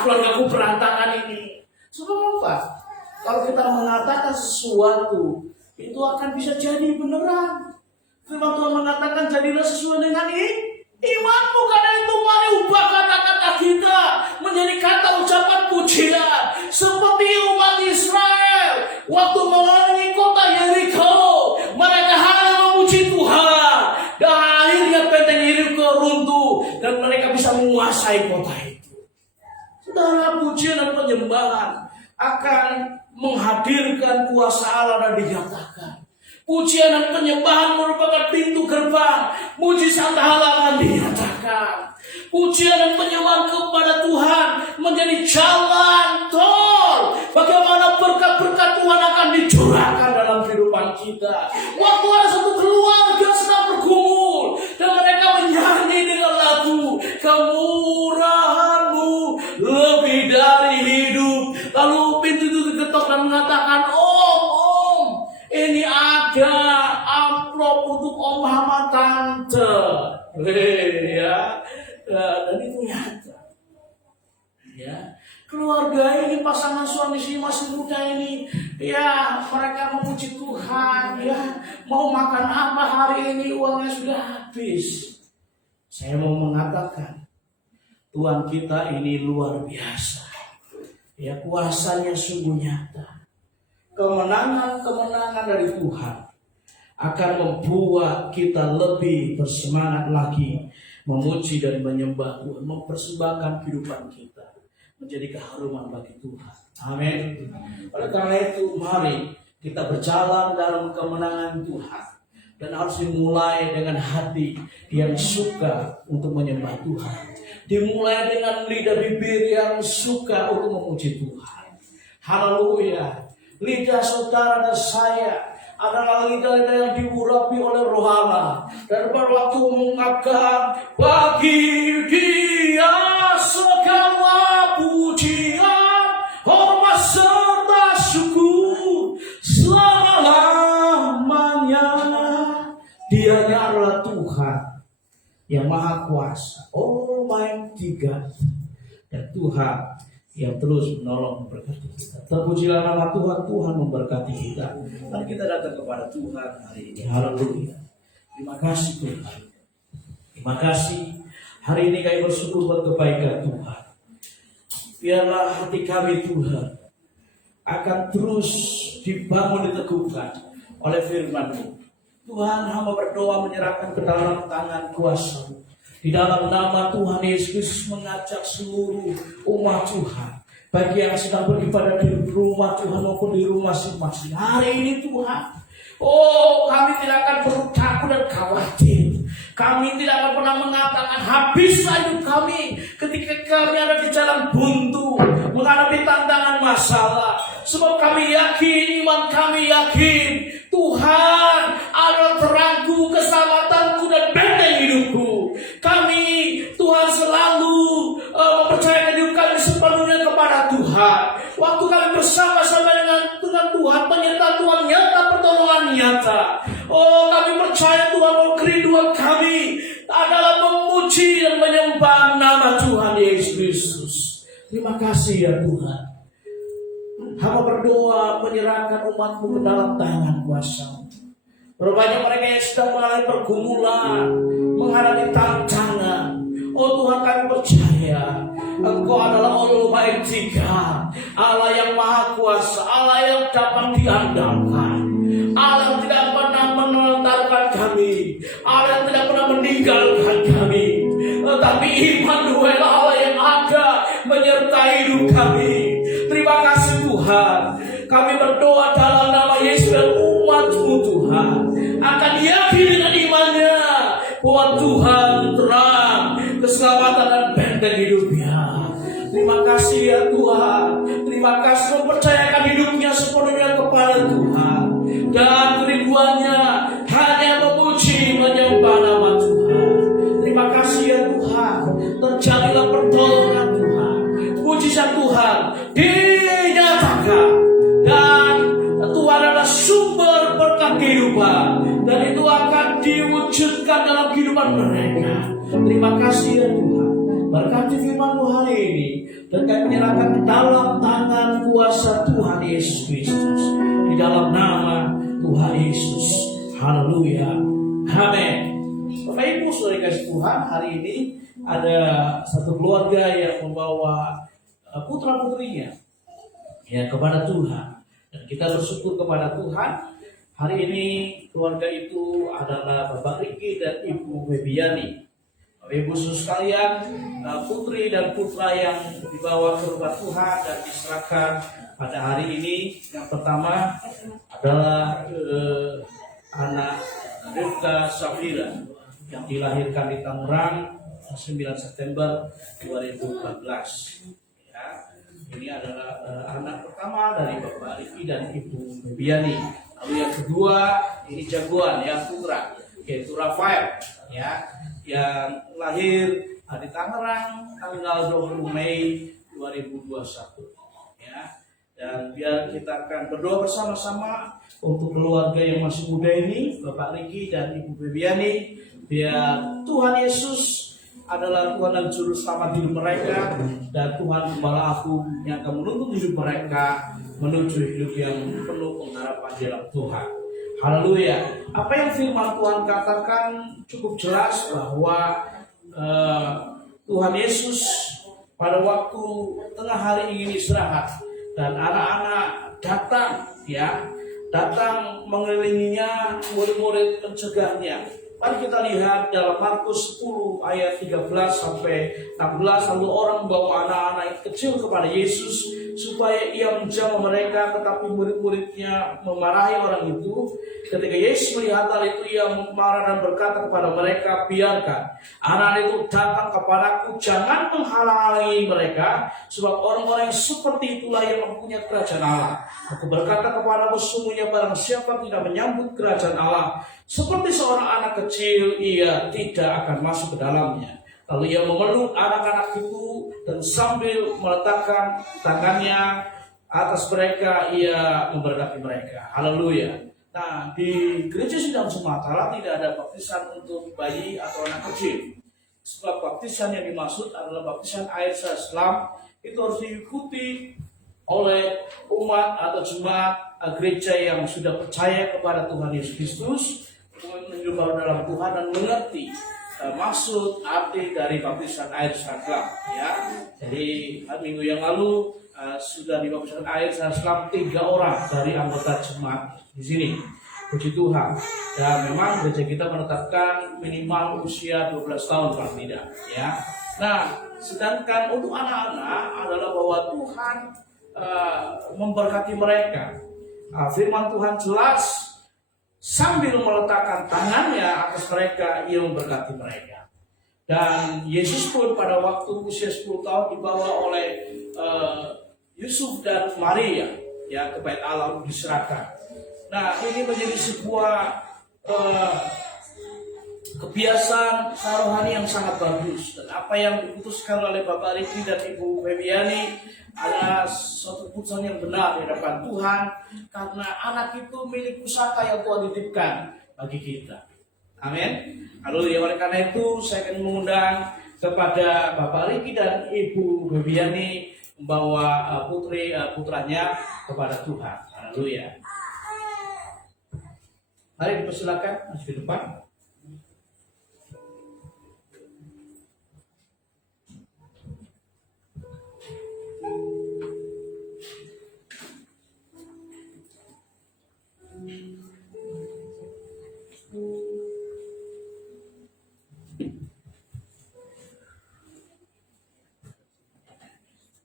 Keluargaku berantakan ini. Sebab apa? Kalau kita mengatakan sesuatu, itu akan bisa jadi beneran. Firman Tuhan mengatakan, jadilah sesuai dengan imanmu. Karena itu mari ubah kata-kata kita menjadi kata ucapan pujian. Seperti umat Israel waktu melalui kota Yeriko, mereka hanya memuji Tuhan. Dan akhirnya benteng Yeriko runtuh dan mereka bisa menguasai kota itu. Saudara, pujian dan penyembahan akan menghadirkan kuasa Allah dan dinyatakan. Pujian dan penyembahan merupakan pintu gerbang mujizat Allah akan dinyatakan. Pujian dan penyembahan kepada Tuhan menjadi jalan tol bagaimana berkat-berkat Tuhan akan dicurahkan dalam kehidupan kita. Waktu ada satu keluarga sedang bergumul dan mereka menyanyi dengan lagu kemurahanmu lebih dari hidup. Lalu pintu itu diketok dan mengatakan, Om, ini ada amplop untuk Om sama Tante. Ya. Dan itu nyata. Ya, keluarga ini, pasangan suami istri masih muda ini, ya mereka memuji Tuhan, ya mau makan apa hari ini, uangnya sudah habis. Saya mau mengatakan, Tuhan kita ini luar biasa. Ya, kuasanya sungguh nyata. Kemenangan-kemenangan dari Tuhan akan membuat kita lebih bersemangat lagi memuji dan menyembah Tuhan, mempersembahkan kehidupan kita menjadi keharuman bagi Tuhan. Amin. Oleh karena itu, mari kita berjalan dalam kemenangan Tuhan, dan harus dimulai dengan hati yang suka untuk menyembah Tuhan. Dimulai dengan lidah bibir yang suka untuk memuji Tuhan. Haleluya. Lidah saudara dan saya adalah lidah-lidah yang diurapi oleh Roh Allah. Dan pada waktu mengatakan, bagi Dia segala pujian, hormat serta syukur selama-lamanya. Dianya adalah Tuhan yang Maha Kuasa, Almighty God, dan Tuhan yang terus menolong memberkati kita. Terpujilah nama Tuhan, Tuhan memberkati kita. Mari kita datang kepada Tuhan hari ini. Haleluya. Terima kasih Tuhan. Terima kasih. Hari ini kami bersyukur buat kebaikan Tuhan. Biarlah hati kami Tuhan akan terus dibangun, diteguhkan oleh firman-Mu. Tuhan, hamba berdoa menyerahkan ke dalam tangan kuasa-Mu. Di dalam nama Tuhan Yesus Kristus mengajak seluruh umat Tuhan, bagi yang sedang beribadah di rumah Tuhan maupun di rumah masing-masing. Hari ini Tuhan, kami tidak akan perlu takut dan khawatir. Kami tidak akan pernah mengatakan habislah hidup kami ketika kami ada di jalan buntu, menghadapi tantangan masalah. Sebab kami yakin, iman kami yakin, Tuhan adalah terangku, keselamatanku, dan benteng hidupku. Kami, Tuhan selalu mempercayakan hidup kami sepenuhnya kepada Tuhan. Waktu kami bersama-sama dengan Tuhan, penyertaan Tuhan nyata, pertolongan nyata. Kami percaya Tuhan bahwa kerinduan kami adalah memuji dan menyembah nama Tuhan Yesus Kristus. Terima kasih ya Tuhan. Hamba berdoa menyerahkan umat-Mu ke dalam tangan kuasa-Mu. Berbanyak mereka yang sedang mengalami pergumulan, menghadapi tantangan. Tuhan, kami percaya Engkau adalah Almighty God, Allah yang Maha Kuasa, Allah yang dapat diandalkan, Allah yang tidak pernah menentarkan kami, Allah yang tidak pernah meninggalkan kami. Tetapi Immanuel, Allah yang ada menyertai hidup kami. Terima kasih Tuhan. Kami berdoa dalam nama Yesus dan umat-Mu Tuhan akan yakin dengan imannya bahwa Tuhan terang, keselamatan dan benteng hidupnya. Terima kasih ya Tuhan. Terima kasih mempercayakan hidupnya sepenuhnya kepada Tuhan, dan kerinduannya hanya memuji menyembah nama Tuhan. Terima kasih ya Tuhan. Terjadilah pertolongan Tuhan, mujizat Tuhan dinyatakan, dan Tuhan adalah sumber berkat kehidupan, dan itu akan diwujudkan dalam kehidupan mereka. Terima kasih ya Tuhan. Berkati firman-Mu hari ini, dan kami menyerahkan ke dalam tangan kuasa Tuhan Yesus Kristus, di dalam nama Tuhan Yesus. Haleluya. Amin. Bapak Ibu saudara kasih Tuhan, hari ini ada satu keluarga yang membawa putra-putrinya ya kepada Tuhan, dan kita bersyukur kepada Tuhan. Hari ini keluarga itu adalah Bapak Riki dan Ibu Febiani. Bapak Ibu saudara sekalian, putri dan putra yang dibawa ke rumah Tuhan dan diserahkan pada hari ini, yang pertama adalah anak Rifka Safira yang dilahirkan di Tangerang 9 September 2014. Ya, ini adalah anak pertama dari Bapak Riki dan Ibu Febiani. Lalu yang kedua, ini jagoan yang putra, yaitu Rafael, ya, yang lahir di Tangerang tanggal 20 Mei 2021. Ya, dan biar kita akan berdoa bersama-sama untuk keluarga yang masih muda ini, Bapak Riki dan Ibu Febiani, biar Tuhan Yesus adalah Tuhan dan Juru Selamat hidup mereka, dan Tuhan Gembala Agung yang akan menuntun hidup mereka menuju hidup yang penuh pengharapan di dalam Tuhan. Haleluya. Apa yang firman Tuhan katakan cukup jelas bahwa Tuhan Yesus pada waktu tengah hari ingin istirahat dan anak-anak datang mengelilinginya, murid-murid mencegahnya. Mari kita lihat dalam Markus 10 ayat 13 sampai 16. Lalu orang membawa anak-anak kecil kepada Yesus supaya ia menjamah mereka, tetapi murid-muridnya memarahi orang itu. Ketika Yesus melihat hal itu, ia marah dan berkata kepada mereka, biarkan anak itu datang kepadaku, jangan menghalangi mereka, sebab orang-orang yang seperti itulah yang mempunyai kerajaan Allah. Aku berkata kepadamu, sesungguhnya barang siapa tidak menyambut kerajaan Allah seperti seorang anak kecil, ia tidak akan masuk ke dalamnya. Lalu ia memeluk anak-anak itu dan sambil meletakkan tangannya atas mereka, ia memberkati mereka. Haleluya. Nah, di gereja Sidang Sumatera tidak ada baptisan untuk bayi atau anak kecil. Sebab baptisan yang dimaksud adalah baptisan air Islam. Itu harus diikuti oleh umat atau jemaat gereja yang sudah percaya kepada Tuhan Yesus Kristus, hidup baru dalam Tuhan dan mengerti maksud arti dari baptisan air Islam. Ya, jadi minggu yang lalu sudah dibaptiskan air Islam 3 orang dari anggota jemaat di sini. Puji Tuhan. Dan memang gereja kita menetapkan minimal usia 12 tahun paling tidak. Ya. Nah, sedangkan untuk anak-anak adalah bahwa Tuhan memberkati mereka. Firman Tuhan jelas, sambil meletakkan tangannya atas mereka, ia memberkati mereka. Dan Yesus pun pada waktu usia 10 tahun dibawa oleh Yusuf dan Maria ya ke Bait Allah diserahkan. Nah, ini menjadi sebuah kebiasaan rohani yang sangat bagus. Dan apa yang diputuskan oleh Bapak Riki dan Ibu Febiani adalah suatu keputusan yang benar di hadapan Tuhan, karena anak itu milik pusaka yang Tuhan titipkan bagi kita. Amin. Lalu oleh karena itu saya akan mengundang kepada Bapak Riki dan Ibu Febiani membawa putranya kepada Tuhan. Haleluya. Mari dipersilakan masuk ke depan.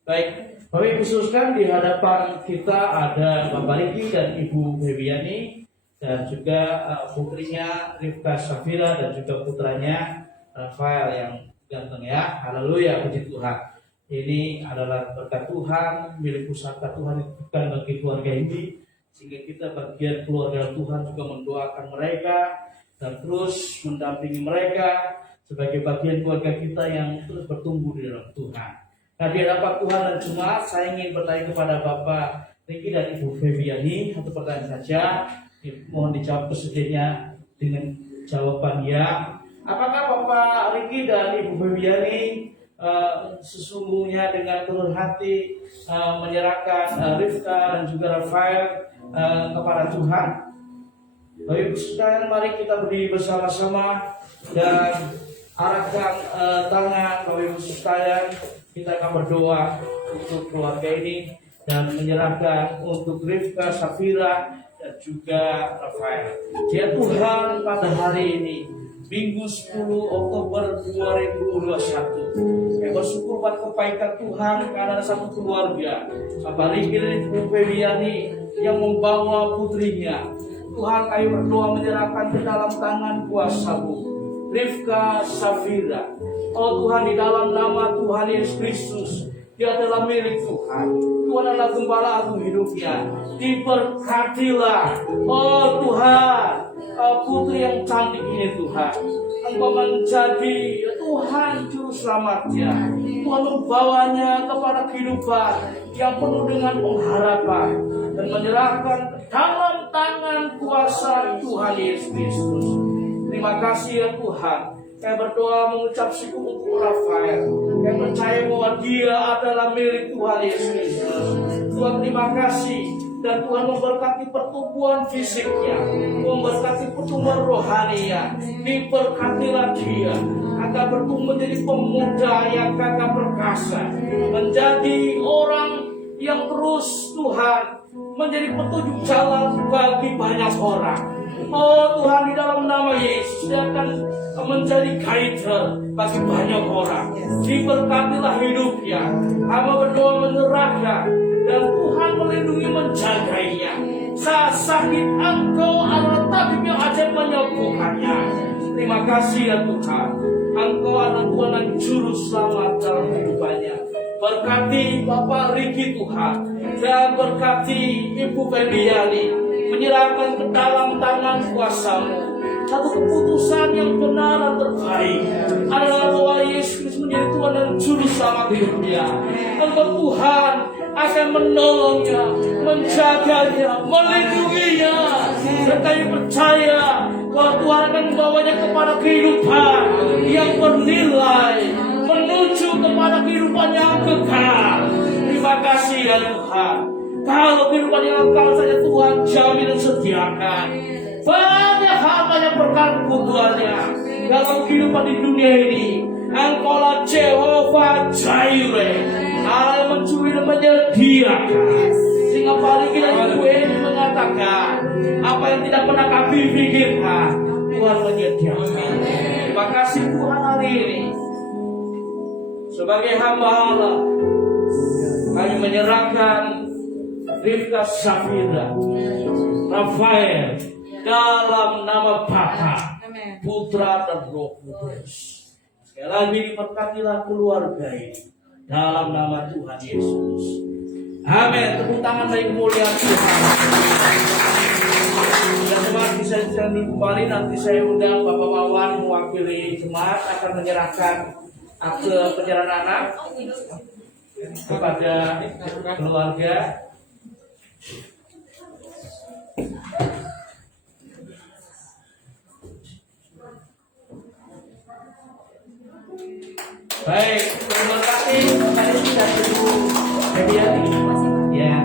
Baik, Bapak Ibu khususkan di hadapan kita ada Bapak Riki dan Ibu Febiani dan juga putrinya Rifka Safira dan juga putranya Rafael yang ganteng ya. Haleluya, puji Tuhan. Ini adalah berkat Tuhan, milik pusaka Tuhan bukan bagi keluarga ini, sehingga kita bagian keluarga Tuhan juga mendoakan mereka dan terus mendampingi mereka sebagai bagian keluarga kita yang terus bertumbuh di dalam Tuhan. Nah, di hadapan Tuhan dan jemaat, saya ingin bertanya kepada Bapak Riki dan Ibu Febiani satu pertanyaan saja. Mohon dijawab kesedihannya dengan jawaban ya. Apakah Bapak Riki dan Ibu Febiani sesungguhnya dengan tulus hati menyerahkan Rifka dan juga Rafael kepada Tuhan? Bapak Ibu sekalian, mari kita berdiri bersama-sama dan arahkan tangan Bapak Ibu sekalian. Kita akan berdoa untuk keluarga ini dan menyerahkan untuk Rifka, Safira, dan juga Rafael. Ya Tuhan, pada hari ini Minggu 10 Oktober 2021, saya bersyukur buat kebaikan Tuhan karena satu keluarga Bapak Riki dan Ibu Febiani yang membawa putrinya. Tuhan, kami berdoa menyerahkan ke dalam tangan kuasa-Mu Rifka, Safira. Oh Tuhan, di dalam nama Tuhan Yesus Kristus, dia adalah milik Tuhan. Tuhan adalah gembala agung hidupnya. Diberkatilah, oh Tuhan, putri yang cantik ini Tuhan. Engkau menjadi Tuhan Juru Selamatnya. Tuhan membawanya kepada kehidupan yang penuh dengan pengharapan dan menyerahkan dalam tangan kuasa Tuhan Yesus Kristus. Terima kasih ya Tuhan. Saya berdoa mengucap syukur untuk Rafael yang percaya bahwa dia adalah milik Tuhan Yesus Kristus. Tuhan, terima kasih. Dan Tuhan memberkati pertumbuhan fisiknya, memberkati pertumbuhan rohaninya. Diberkatilah dia akan bertumbuh menjadi pemuda yang gagah perkasa, menjadi orang yang terus Tuhan menjadi petunjuk jalan bagi banyak orang. Oh Tuhan, di dalam nama Yesus dia akan menjadi guide bagi banyak orang. Diberkatilah hidupnya. Hamba berdoa menyerahkan dan Tuhan melindungi menjaganya. Saat sakit Engkau adalah tabib yang ajaib menyembuhkannya. Terima kasih ya Tuhan. Engkau adalah Tuhan dan juru selamat dalam kehidupannya. Berkati Bapak Riki Tuhan, dan berkati Ibu Febiani, menyerahkan ke dalam tangan kuasa-Mu satu keputusan yang benar dan terbaik adalah bahwa Yesus menjadi Tuhan dan juru selamat hidupnya. Engkau Tuhan akan menolongnya, menjaganya, melindunginya, serta percaya bahwa Tuhan akan membawanya kepada kehidupan yang bernilai, menuju kepada kehidupan yang kekal. Terima kasih ya Tuhan. Kalau kehidupan yang kekal saja Tuhan jamin dan sediakan. Banyak hal, banyak perkara kebutuhannya dalam kehidupan di dunia ini. Engkaulah Jehovah Jireh, Allah yang mencuri dan menyediakan. Sehingga paling kita Ibu ini mengatakan apa yang tidak pernah kami pikirkan, Tuhan menyediakan. Terima kasih Tuhan hari ini. Sebagai hamba Allah, kami menyerahkan Rifka Safira, Rafael, dalam nama Bapa, Putra dan Roh Kudus. Sekali lagi diberkatilah keluarga ini dalam nama Tuhan Yesus. Amin. Tepuk tangan bagi kemuliaan Tuhan. Dan jemaat bisa kembali, nanti saya undang Bapak Wawan mewakili jemaat akan menyerahkan akte penyerahan anak kepada keluarga. Baik, terima kasih kepada kita Ibu Febiani. Ya.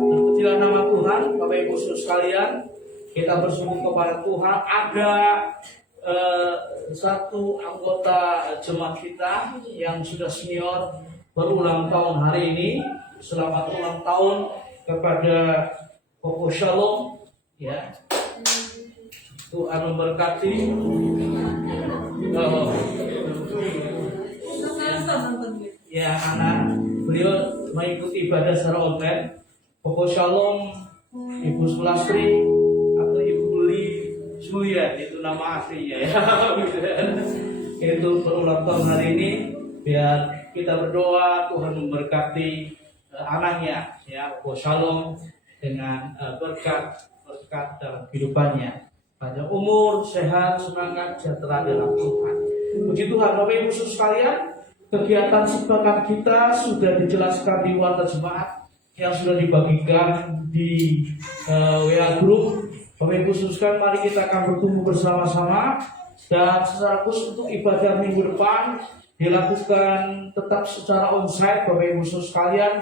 Terpujilah nama Tuhan, Bapak Ibu Saudara sekalian. Kita bersyukur kepada Tuhan ada satu anggota jemaat kita yang sudah senior berulang tahun hari ini. Selamat ulang tahun kepada Koko Shalom. Ya. Tuhan memberkati. Ya anak beliau mengikuti ibadah secara online. Koko Shalom Ibu Sulastri atau Ibu Li Sulian, itu nama aslinya ya. Itu berulang tahun hari ini. Biar kita berdoa Tuhan memberkati anaknya ya, Koko Shalom dengan berkat dalam kehidupannya. Panjang umur, sehat, semangat, sejahtera dalam Tuhan. Puji Tuhan, Bapak Ibu Saudara sekalian, kegiatan sepekan kita sudah dijelaskan di warta jemaat yang sudah dibagikan di WA Group. Bapak Ibu Saudara sekalian, mari kita akan bertumbuh bersama-sama dan secara khusus untuk ibadah minggu depan dilakukan tetap secara onsite Bapak Ibu Saudara sekalian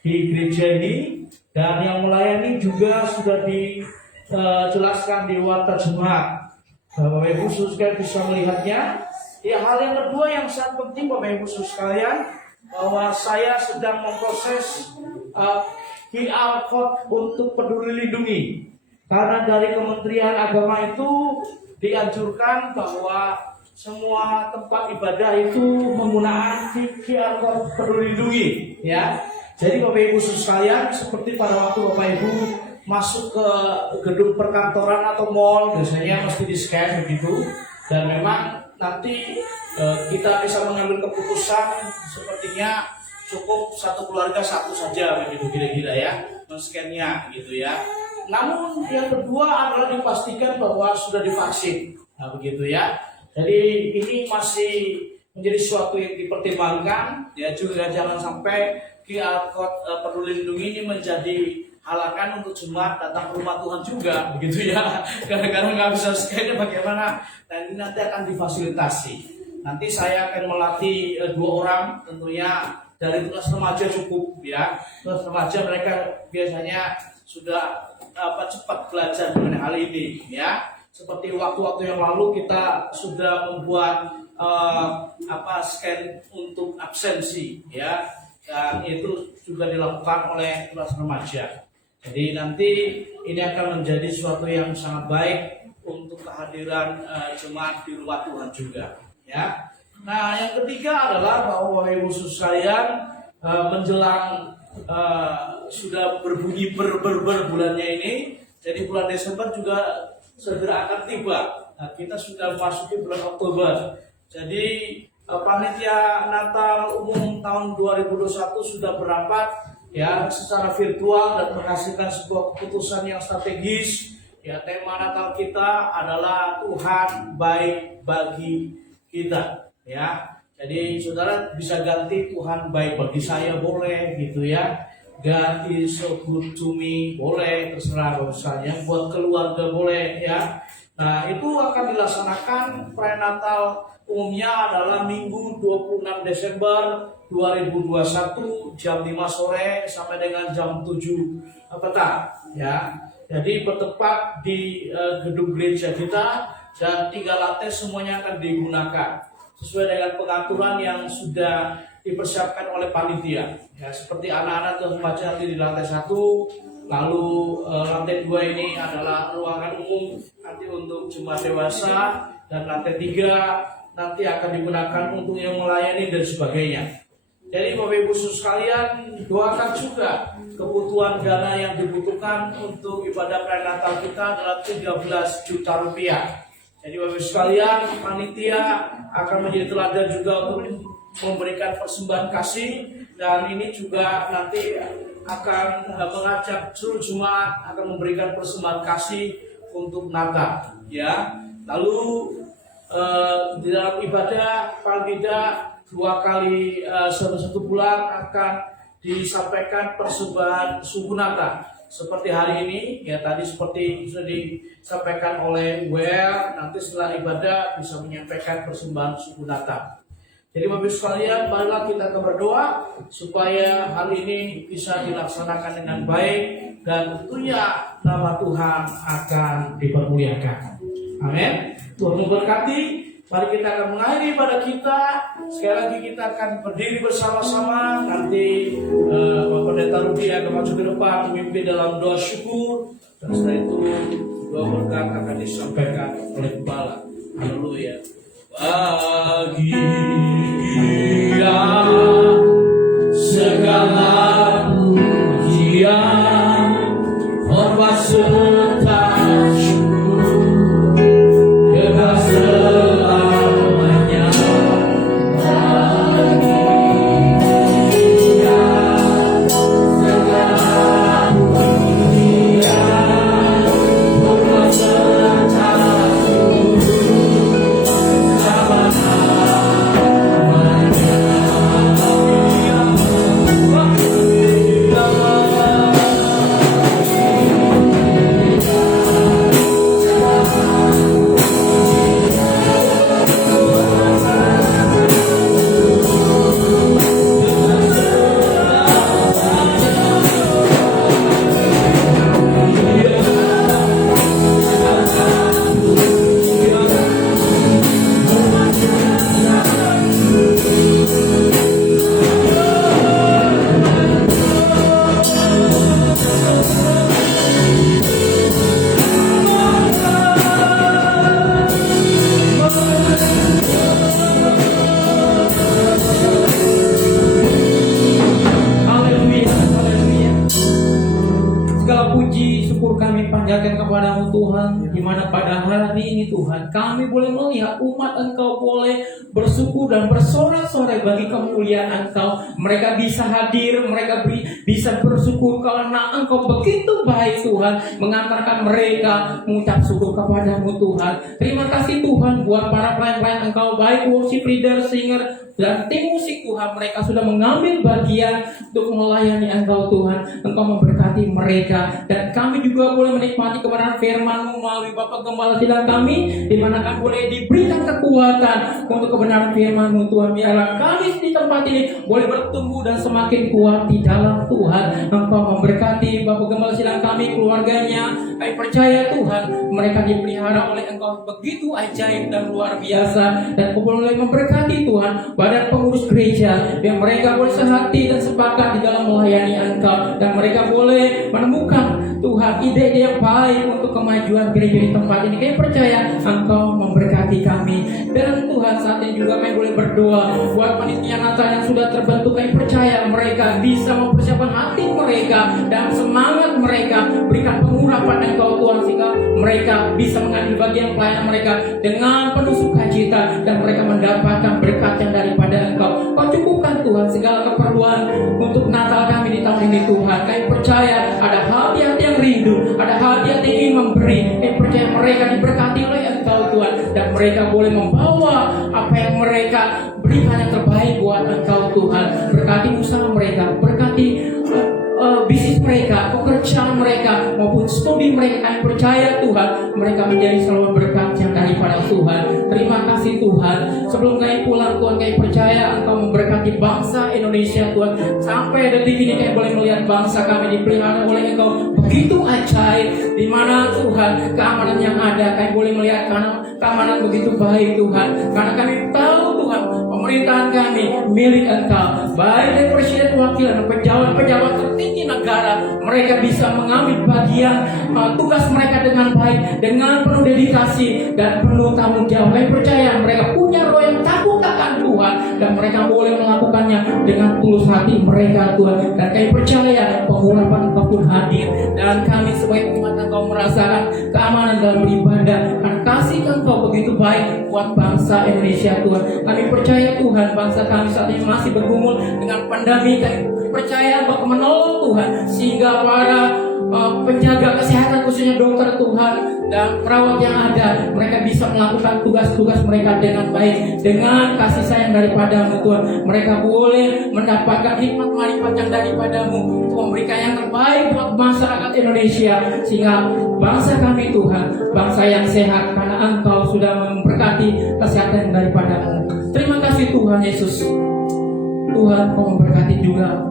di gereja ini, dan yang melayani juga sudah dijelaskan di warta jemaat. Bapak Ibu Saudara sekalian bisa melihatnya. Ya, hal yang kedua yang sangat penting Bapak Ibu Saudara sekalian, bahwa saya sedang memproses QR code untuk Peduli Lindungi. Karena dari Kementerian Agama itu dianjurkan bahwa semua tempat ibadah itu menggunakan QR code Peduli Lindungi, ya. Jadi Bapak Ibu Saudara sekalian, seperti pada waktu Bapak Ibu masuk ke gedung perkantoran atau mall, biasanya mesti di-scan begitu. Dan memang nanti kita bisa mengambil keputusan sepertinya cukup satu keluarga satu saja begitu kira-kira ya, men-scan-nya gitu ya. Namun yang kedua adalah dipastikan bahwa sudah divaksin, nah begitu ya. Jadi ini masih menjadi suatu yang dipertimbangkan ya, juga jangan sampai QR code peduli lindungi ini menjadi halangan untuk jemaat datang ke rumah Tuhan juga, begitu ya. Kadang-kadang nggak bisa scan bagaimana. Dan ini nanti akan difasilitasi. Nanti saya akan melatih 2 orang, tentunya dari kelas remaja cukup ya. Kelas remaja mereka biasanya sudah cepat belajar mengenai hal ini ya. Seperti waktu-waktu yang lalu kita sudah membuat scan untuk absensi ya, dan itu juga dilakukan oleh kelas remaja. Jadi nanti ini akan menjadi sesuatu yang sangat baik untuk kehadiran jemaat di rumah Tuhan juga ya. Nah, yang ketiga adalah bahwa Bapak Ibu sekalian, menjelang sudah berbunyi bulannya ini, jadi bulan Desember juga segera akan tiba. Nah, kita sudah masuki bulan Oktober. Jadi panitia Natal umum tahun 2021 sudah berapat ya secara virtual dan menghasilkan sebuah keputusan yang strategis. Ya, tema Natal kita adalah Tuhan baik bagi kita ya. Jadi saudara bisa ganti Tuhan baik bagi saya boleh gitu ya. God is so good to me boleh, terserah misalnya, buat keluarga boleh ya. Nah, itu akan dilaksanakan perayaan Natal umumnya adalah Minggu 26 Desember 2021 jam 5 sore sampai dengan jam 7 petang ya. Jadi bertepat di gedung gereja kita dan 3 lantai semuanya akan digunakan sesuai dengan pengaturan yang sudah dipersiapkan oleh panitia ya, seperti anak-anak dan remaja nanti di lantai 1, lalu lantai 2 ini adalah ruangan umum nanti untuk jemaat dewasa, dan lantai 3 nanti akan digunakan untuk yang melayani dan sebagainya. Jadi Bapak Ibu sekalian, doakan juga kebutuhan dana yang dibutuhkan untuk ibadah perayaan Natal kita adalah 13 juta rupiah. Jadi Bapak Ibu sekalian, panitia akan menjadi teladan juga untuk memberikan persembahan kasih, dan ini juga nanti akan mengajak seluruh jemaat akan memberikan persembahan kasih untuk Natal ya. Lalu di dalam ibadah paling tidak 2 kali satu bulan akan disampaikan persembahan suku Natal. Seperti hari ini ya, tadi seperti sudah disampaikan oleh WR, nanti setelah ibadah bisa menyampaikan persembahan suku Natal. Jadi Bapak Ibu sekalian, marilah kita berdoa supaya hal ini bisa dilaksanakan dengan baik dan tentunya nama Tuhan akan dipermuliakan. Amin. Tuhan memberkati. Mari kita akan mengakhiri ibadah kita. Sekali lagi kita akan berdiri bersama-sama. Nanti Bapak Pendeta Rudi akan maju ke depan memimpin dalam doa syukur. Dan setelah itu doa berkat akan disampaikan oleh Kepala. Haleluya. Bagi Dia segala pujian, hormat serta syukur, kekal selamanya. Bagi Dia segala pujian, hormat serta syukur. panjatkan kepadamu Tuhan, di mana pada hari ini Tuhan kami boleh melihat umat Engkau boleh bersyukur dan bersorak-sorai bagi kemuliaan Engkau. Mereka bisa hadir, mereka bisa bersyukur karena Engkau begitu baik Tuhan, mengantarkan mereka mengucap syukur kepadamu Tuhan. Terima kasih Tuhan buat para pelayan-pelayan Engkau, baik worship leader, singer, dan tim musik Tuhan, mereka sudah mengambil bagian untuk melayani Engkau Tuhan. Engkau memberkati mereka, dan kami juga boleh menikmati kebenaran firman-Mu melalui Bapak Gembala Sidang kami, di mana kami boleh diberikan kekuatan untuk kebenaran firman-Mu Tuhan. Biarlah kami di tempat ini boleh bertumbuh dan semakin kuat di dalam Tuhan. Engkau memberkati Bapak Gembala Sidang kami, keluarganya. Kami percaya Tuhan, mereka dipelihara oleh Engkau begitu ajaib dan luar biasa. Dan Kau boleh memberkati Tuhan badan pengurus gereja, yang mereka boleh sehati dan sepakat di dalam melayani Engkau, dan mereka boleh menemukan Tuhan ide-ide yang baik untuk kemajuan gereja di tempat ini. Kami percaya Engkau memberkati kami. Dan Tuhan, saat ini juga kami boleh berdoa buat panitia Natal yang sudah terbentuk. Kami percaya mereka bisa mempersiapkan hati mereka dan semangat mereka, berikan pengurapan Engkau Tuhan, sehingga mereka bisa mengambil bagian pelayanan mereka dengan penuh sukacita, dan mereka mendapatkan berkat yang daripada Engkau. Kau cukupkan Tuhan segala keperluan untuk Natal kami di tahun ini Tuhan. Kami percaya ada hati-hati yang rindu, ada hati-hati yang ingin memberi. Kami percaya mereka diberkati oleh Engkau Tuhan, dan mereka boleh membawa apa yang mereka berikan yang terbaik buat Engkau Tuhan. Berkati usaha mereka, berkati bisnis mereka, pekerjaan mereka, maupun studi mereka. Kami percaya Tuhan, mereka menjadi selalu berkat yang daripada Tuhan. Terima kasih Tuhan. Sebelum kami pulang Tuhan, kami percaya Engkau memberkati bangsa Indonesia Tuhan. Sampai detik ini kami boleh melihat bangsa kami dipelihara oleh Engkau begitu ajaib, di mana Tuhan keamanan yang ada, kami boleh melihat keamanan begitu baik Tuhan. Karena kami tahu Tuhan, pemerintahan kami milik Engkau, baik dari presiden, wakil, dan pejabat-pejabat tertinggi negara. Mereka bisa mengambil bagian tugas mereka dengan baik, dengan penuh dedikasi dan penuh tanggung jawab. Kami percaya mereka punya roh yang takut akan Tuhan, dan mereka boleh melakukannya dengan tulus hati mereka Tuhan. Dan kami percaya pengurapan Engkau pun hadir, dan kami sebagai umat Engkau merasakan keamanan dalam beribadah. Dan kasih Engkau begitu baik buat bangsa Indonesia Tuhan. Kami percaya Tuhan, bangsa kami saat ini masih bergumul dengan pandemi. Kami percaya Engkau menolong Tuhan, sehingga para penjaga kesehatan, khususnya dokter Tuhan dan perawat yang ada, mereka bisa melakukan tugas-tugas mereka dengan baik, dengan kasih sayang daripada-Mu Tuhan. Mereka boleh mendapatkan hikmat marifat yang daripada-Mu untuk memberikan yang terbaik buat masyarakat Indonesia, sehingga bangsa kami Tuhan, bangsa yang sehat, karena Engkau sudah memberkati kesehatan daripada-Mu. Terima kasih Tuhan Yesus. Tuhan, Kau memberkati juga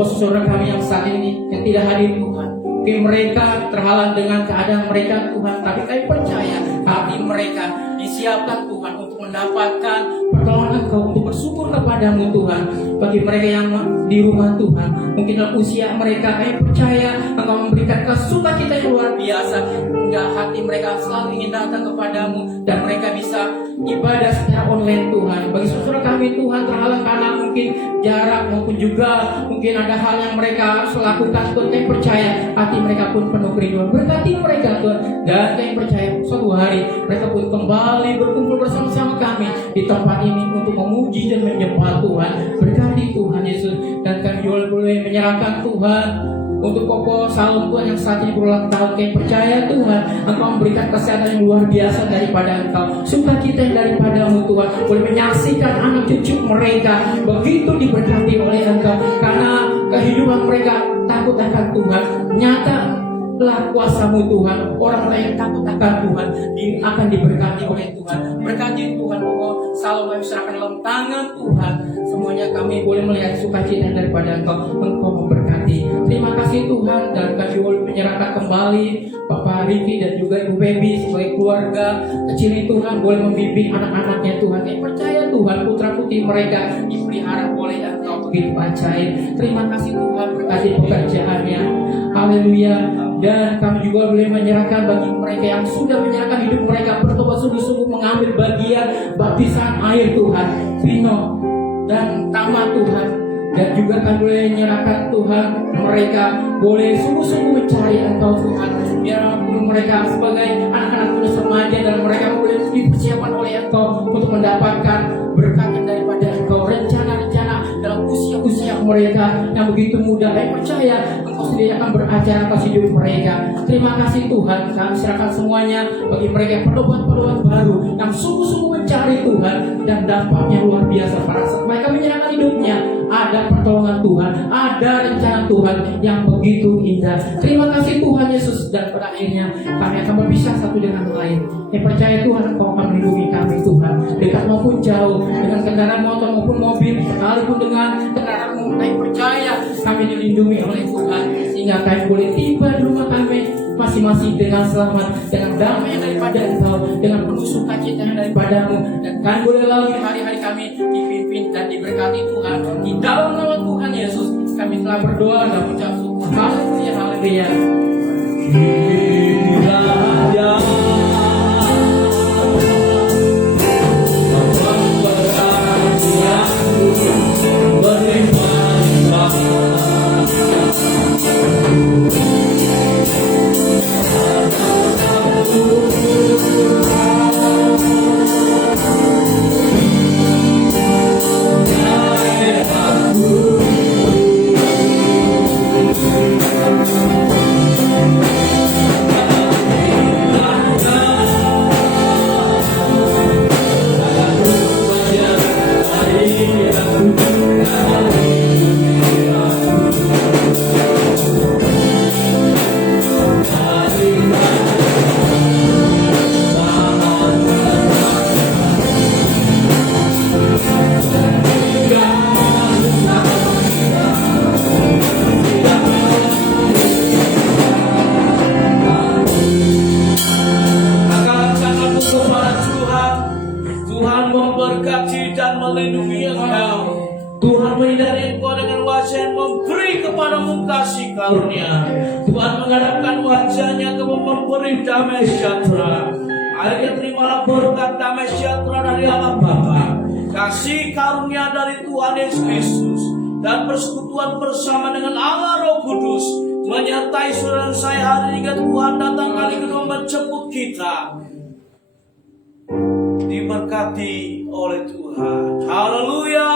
saudara kami yang saat ini yang tidak hadir Tuhan. Mungkin mereka terhalang dengan keadaan mereka Tuhan, tapi kami percaya hati mereka disiapkan Tuhan untuk mendapatkan pertolongan Engkau, untuk bersyukur kepada-Mu Tuhan. Bagi mereka yang di rumah Tuhan, mungkin dalam usia mereka, kami percaya Engkau memberikan sukacita yang luar biasa, hingga hati mereka selalu ingin datang kepada-Mu, dan mereka bisa ibadah secara online Tuhan. Bagi saudara kami Tuhan terhalang karena mungkin jarak, maupun juga mungkin ada hal yang mereka harus lakukan Tuhan, kami percaya hati mereka pun penuh kerinduan. Berkati mereka Tuhan, dan kami percaya suatu hari mereka pun kembali berkumpul bersama-sama kami di tempat ini untuk memuji dan menyembah Tuhan. Berkati Tuhan Yesus, dan kami juga boleh menyerahkan Tuhan untuk Koko Salom Tuhan yang saat ini berulang tahun. Kami percaya Tuhan, Engkau memberikan kesehatan yang luar biasa daripada Engkau, sukacita yang daripada-Mu Tuhan, boleh menyaksikan anak cucu mereka begitu diberkati oleh Engkau, karena kehidupan mereka takut akan Tuhan. Nyata telah kuasa-Mu Tuhan, orang-orang yang takut akan Tuhan akan diberkati oleh Tuhan. Berkati Tuhan Koko Salom, kami serahkan dalam tangan Tuhan. Semuanya kami boleh melihat sukacita daripada Engkau. Engkau memberkati. Terima kasih Tuhan, dan kami boleh menyerahkan kembali Bapak Riki dan juga Ibu Baby sebagai keluarga kecil ini Tuhan, boleh membimbing anak-anaknya Tuhan. Kami percaya Tuhan, putra-putri mereka dipelihara oleh Engkau begitu ajaib. Terima kasih Tuhan, berkati pekerjaannya. Haleluya. Dan kami juga boleh menyerahkan bagi mereka yang sudah menyerahkan hidup mereka, bertobat sungguh-sungguh mengambil bagian baptisan air Tuhan, Vino dan Tama Tuhan. Dan juga kami boleh menyerahkan Tuhan, mereka boleh sungguh-sungguh mencari Engkau Tuhan. Biarpun mereka sebagai anak-anak muda remaja, dan mereka boleh dipersiapkan oleh Engkau untuk mendapatkan berkat yang daripada Engkau, rencana-rencana dalam usia-usia mereka yang begitu mudah. Saya percaya Engkau sendiri akan beracara atas hidup mereka. Terima kasih Tuhan, kami serahkan semuanya bagi mereka yang perdobat-perdobat baru, yang sungguh-sungguh mencari Tuhan, dan dampaknya luar biasa pada saat mereka menyerahkan hidupnya. Ada pertolongan Tuhan, ada rencana Tuhan yang begitu indah. Terima kasih Tuhan Yesus, dan pada akhirnya kami akan berpisah satu dengan lain. Saya percaya Tuhan Engkau akan melindungi kami Tuhan, dekat maupun jauh, dengan kendaraan motor maupun mobil, walaupun dengan kendaraan umum. Saya percaya kami dilindungi oleh Tuhan, sehingga kami boleh tiba di rumah kami masing-masing dengan selamat, dengan damai yang daripada Engkau, dengan penuh sukacita yang daripadamu, dan kami boleh lalui hari-hari kami dipimpin dan diberkati Tuhan. Di dalam nama Tuhan Yesus kami telah berdoa dan mengucap syukur. Haleluya, haleluya. memberkati dan melindungi engkau. Tuhan menyinari engkau dengan wajah yang memberi kepadamu kasih karunia. Tuhan menghadapkan wajahnya ke memberi damai sejahtera. Akhirnya terimalah berkat damai sejahtera dari Allah Bapa, kasih karunia dari Tuhan Yesus Kristus, dan persekutuan bersama dengan Allah Roh Kudus menyertai saudara saya hari hingga Tuhan datang kali kedua menjemput kita. Diberkati oleh Tuhan. Haleluya.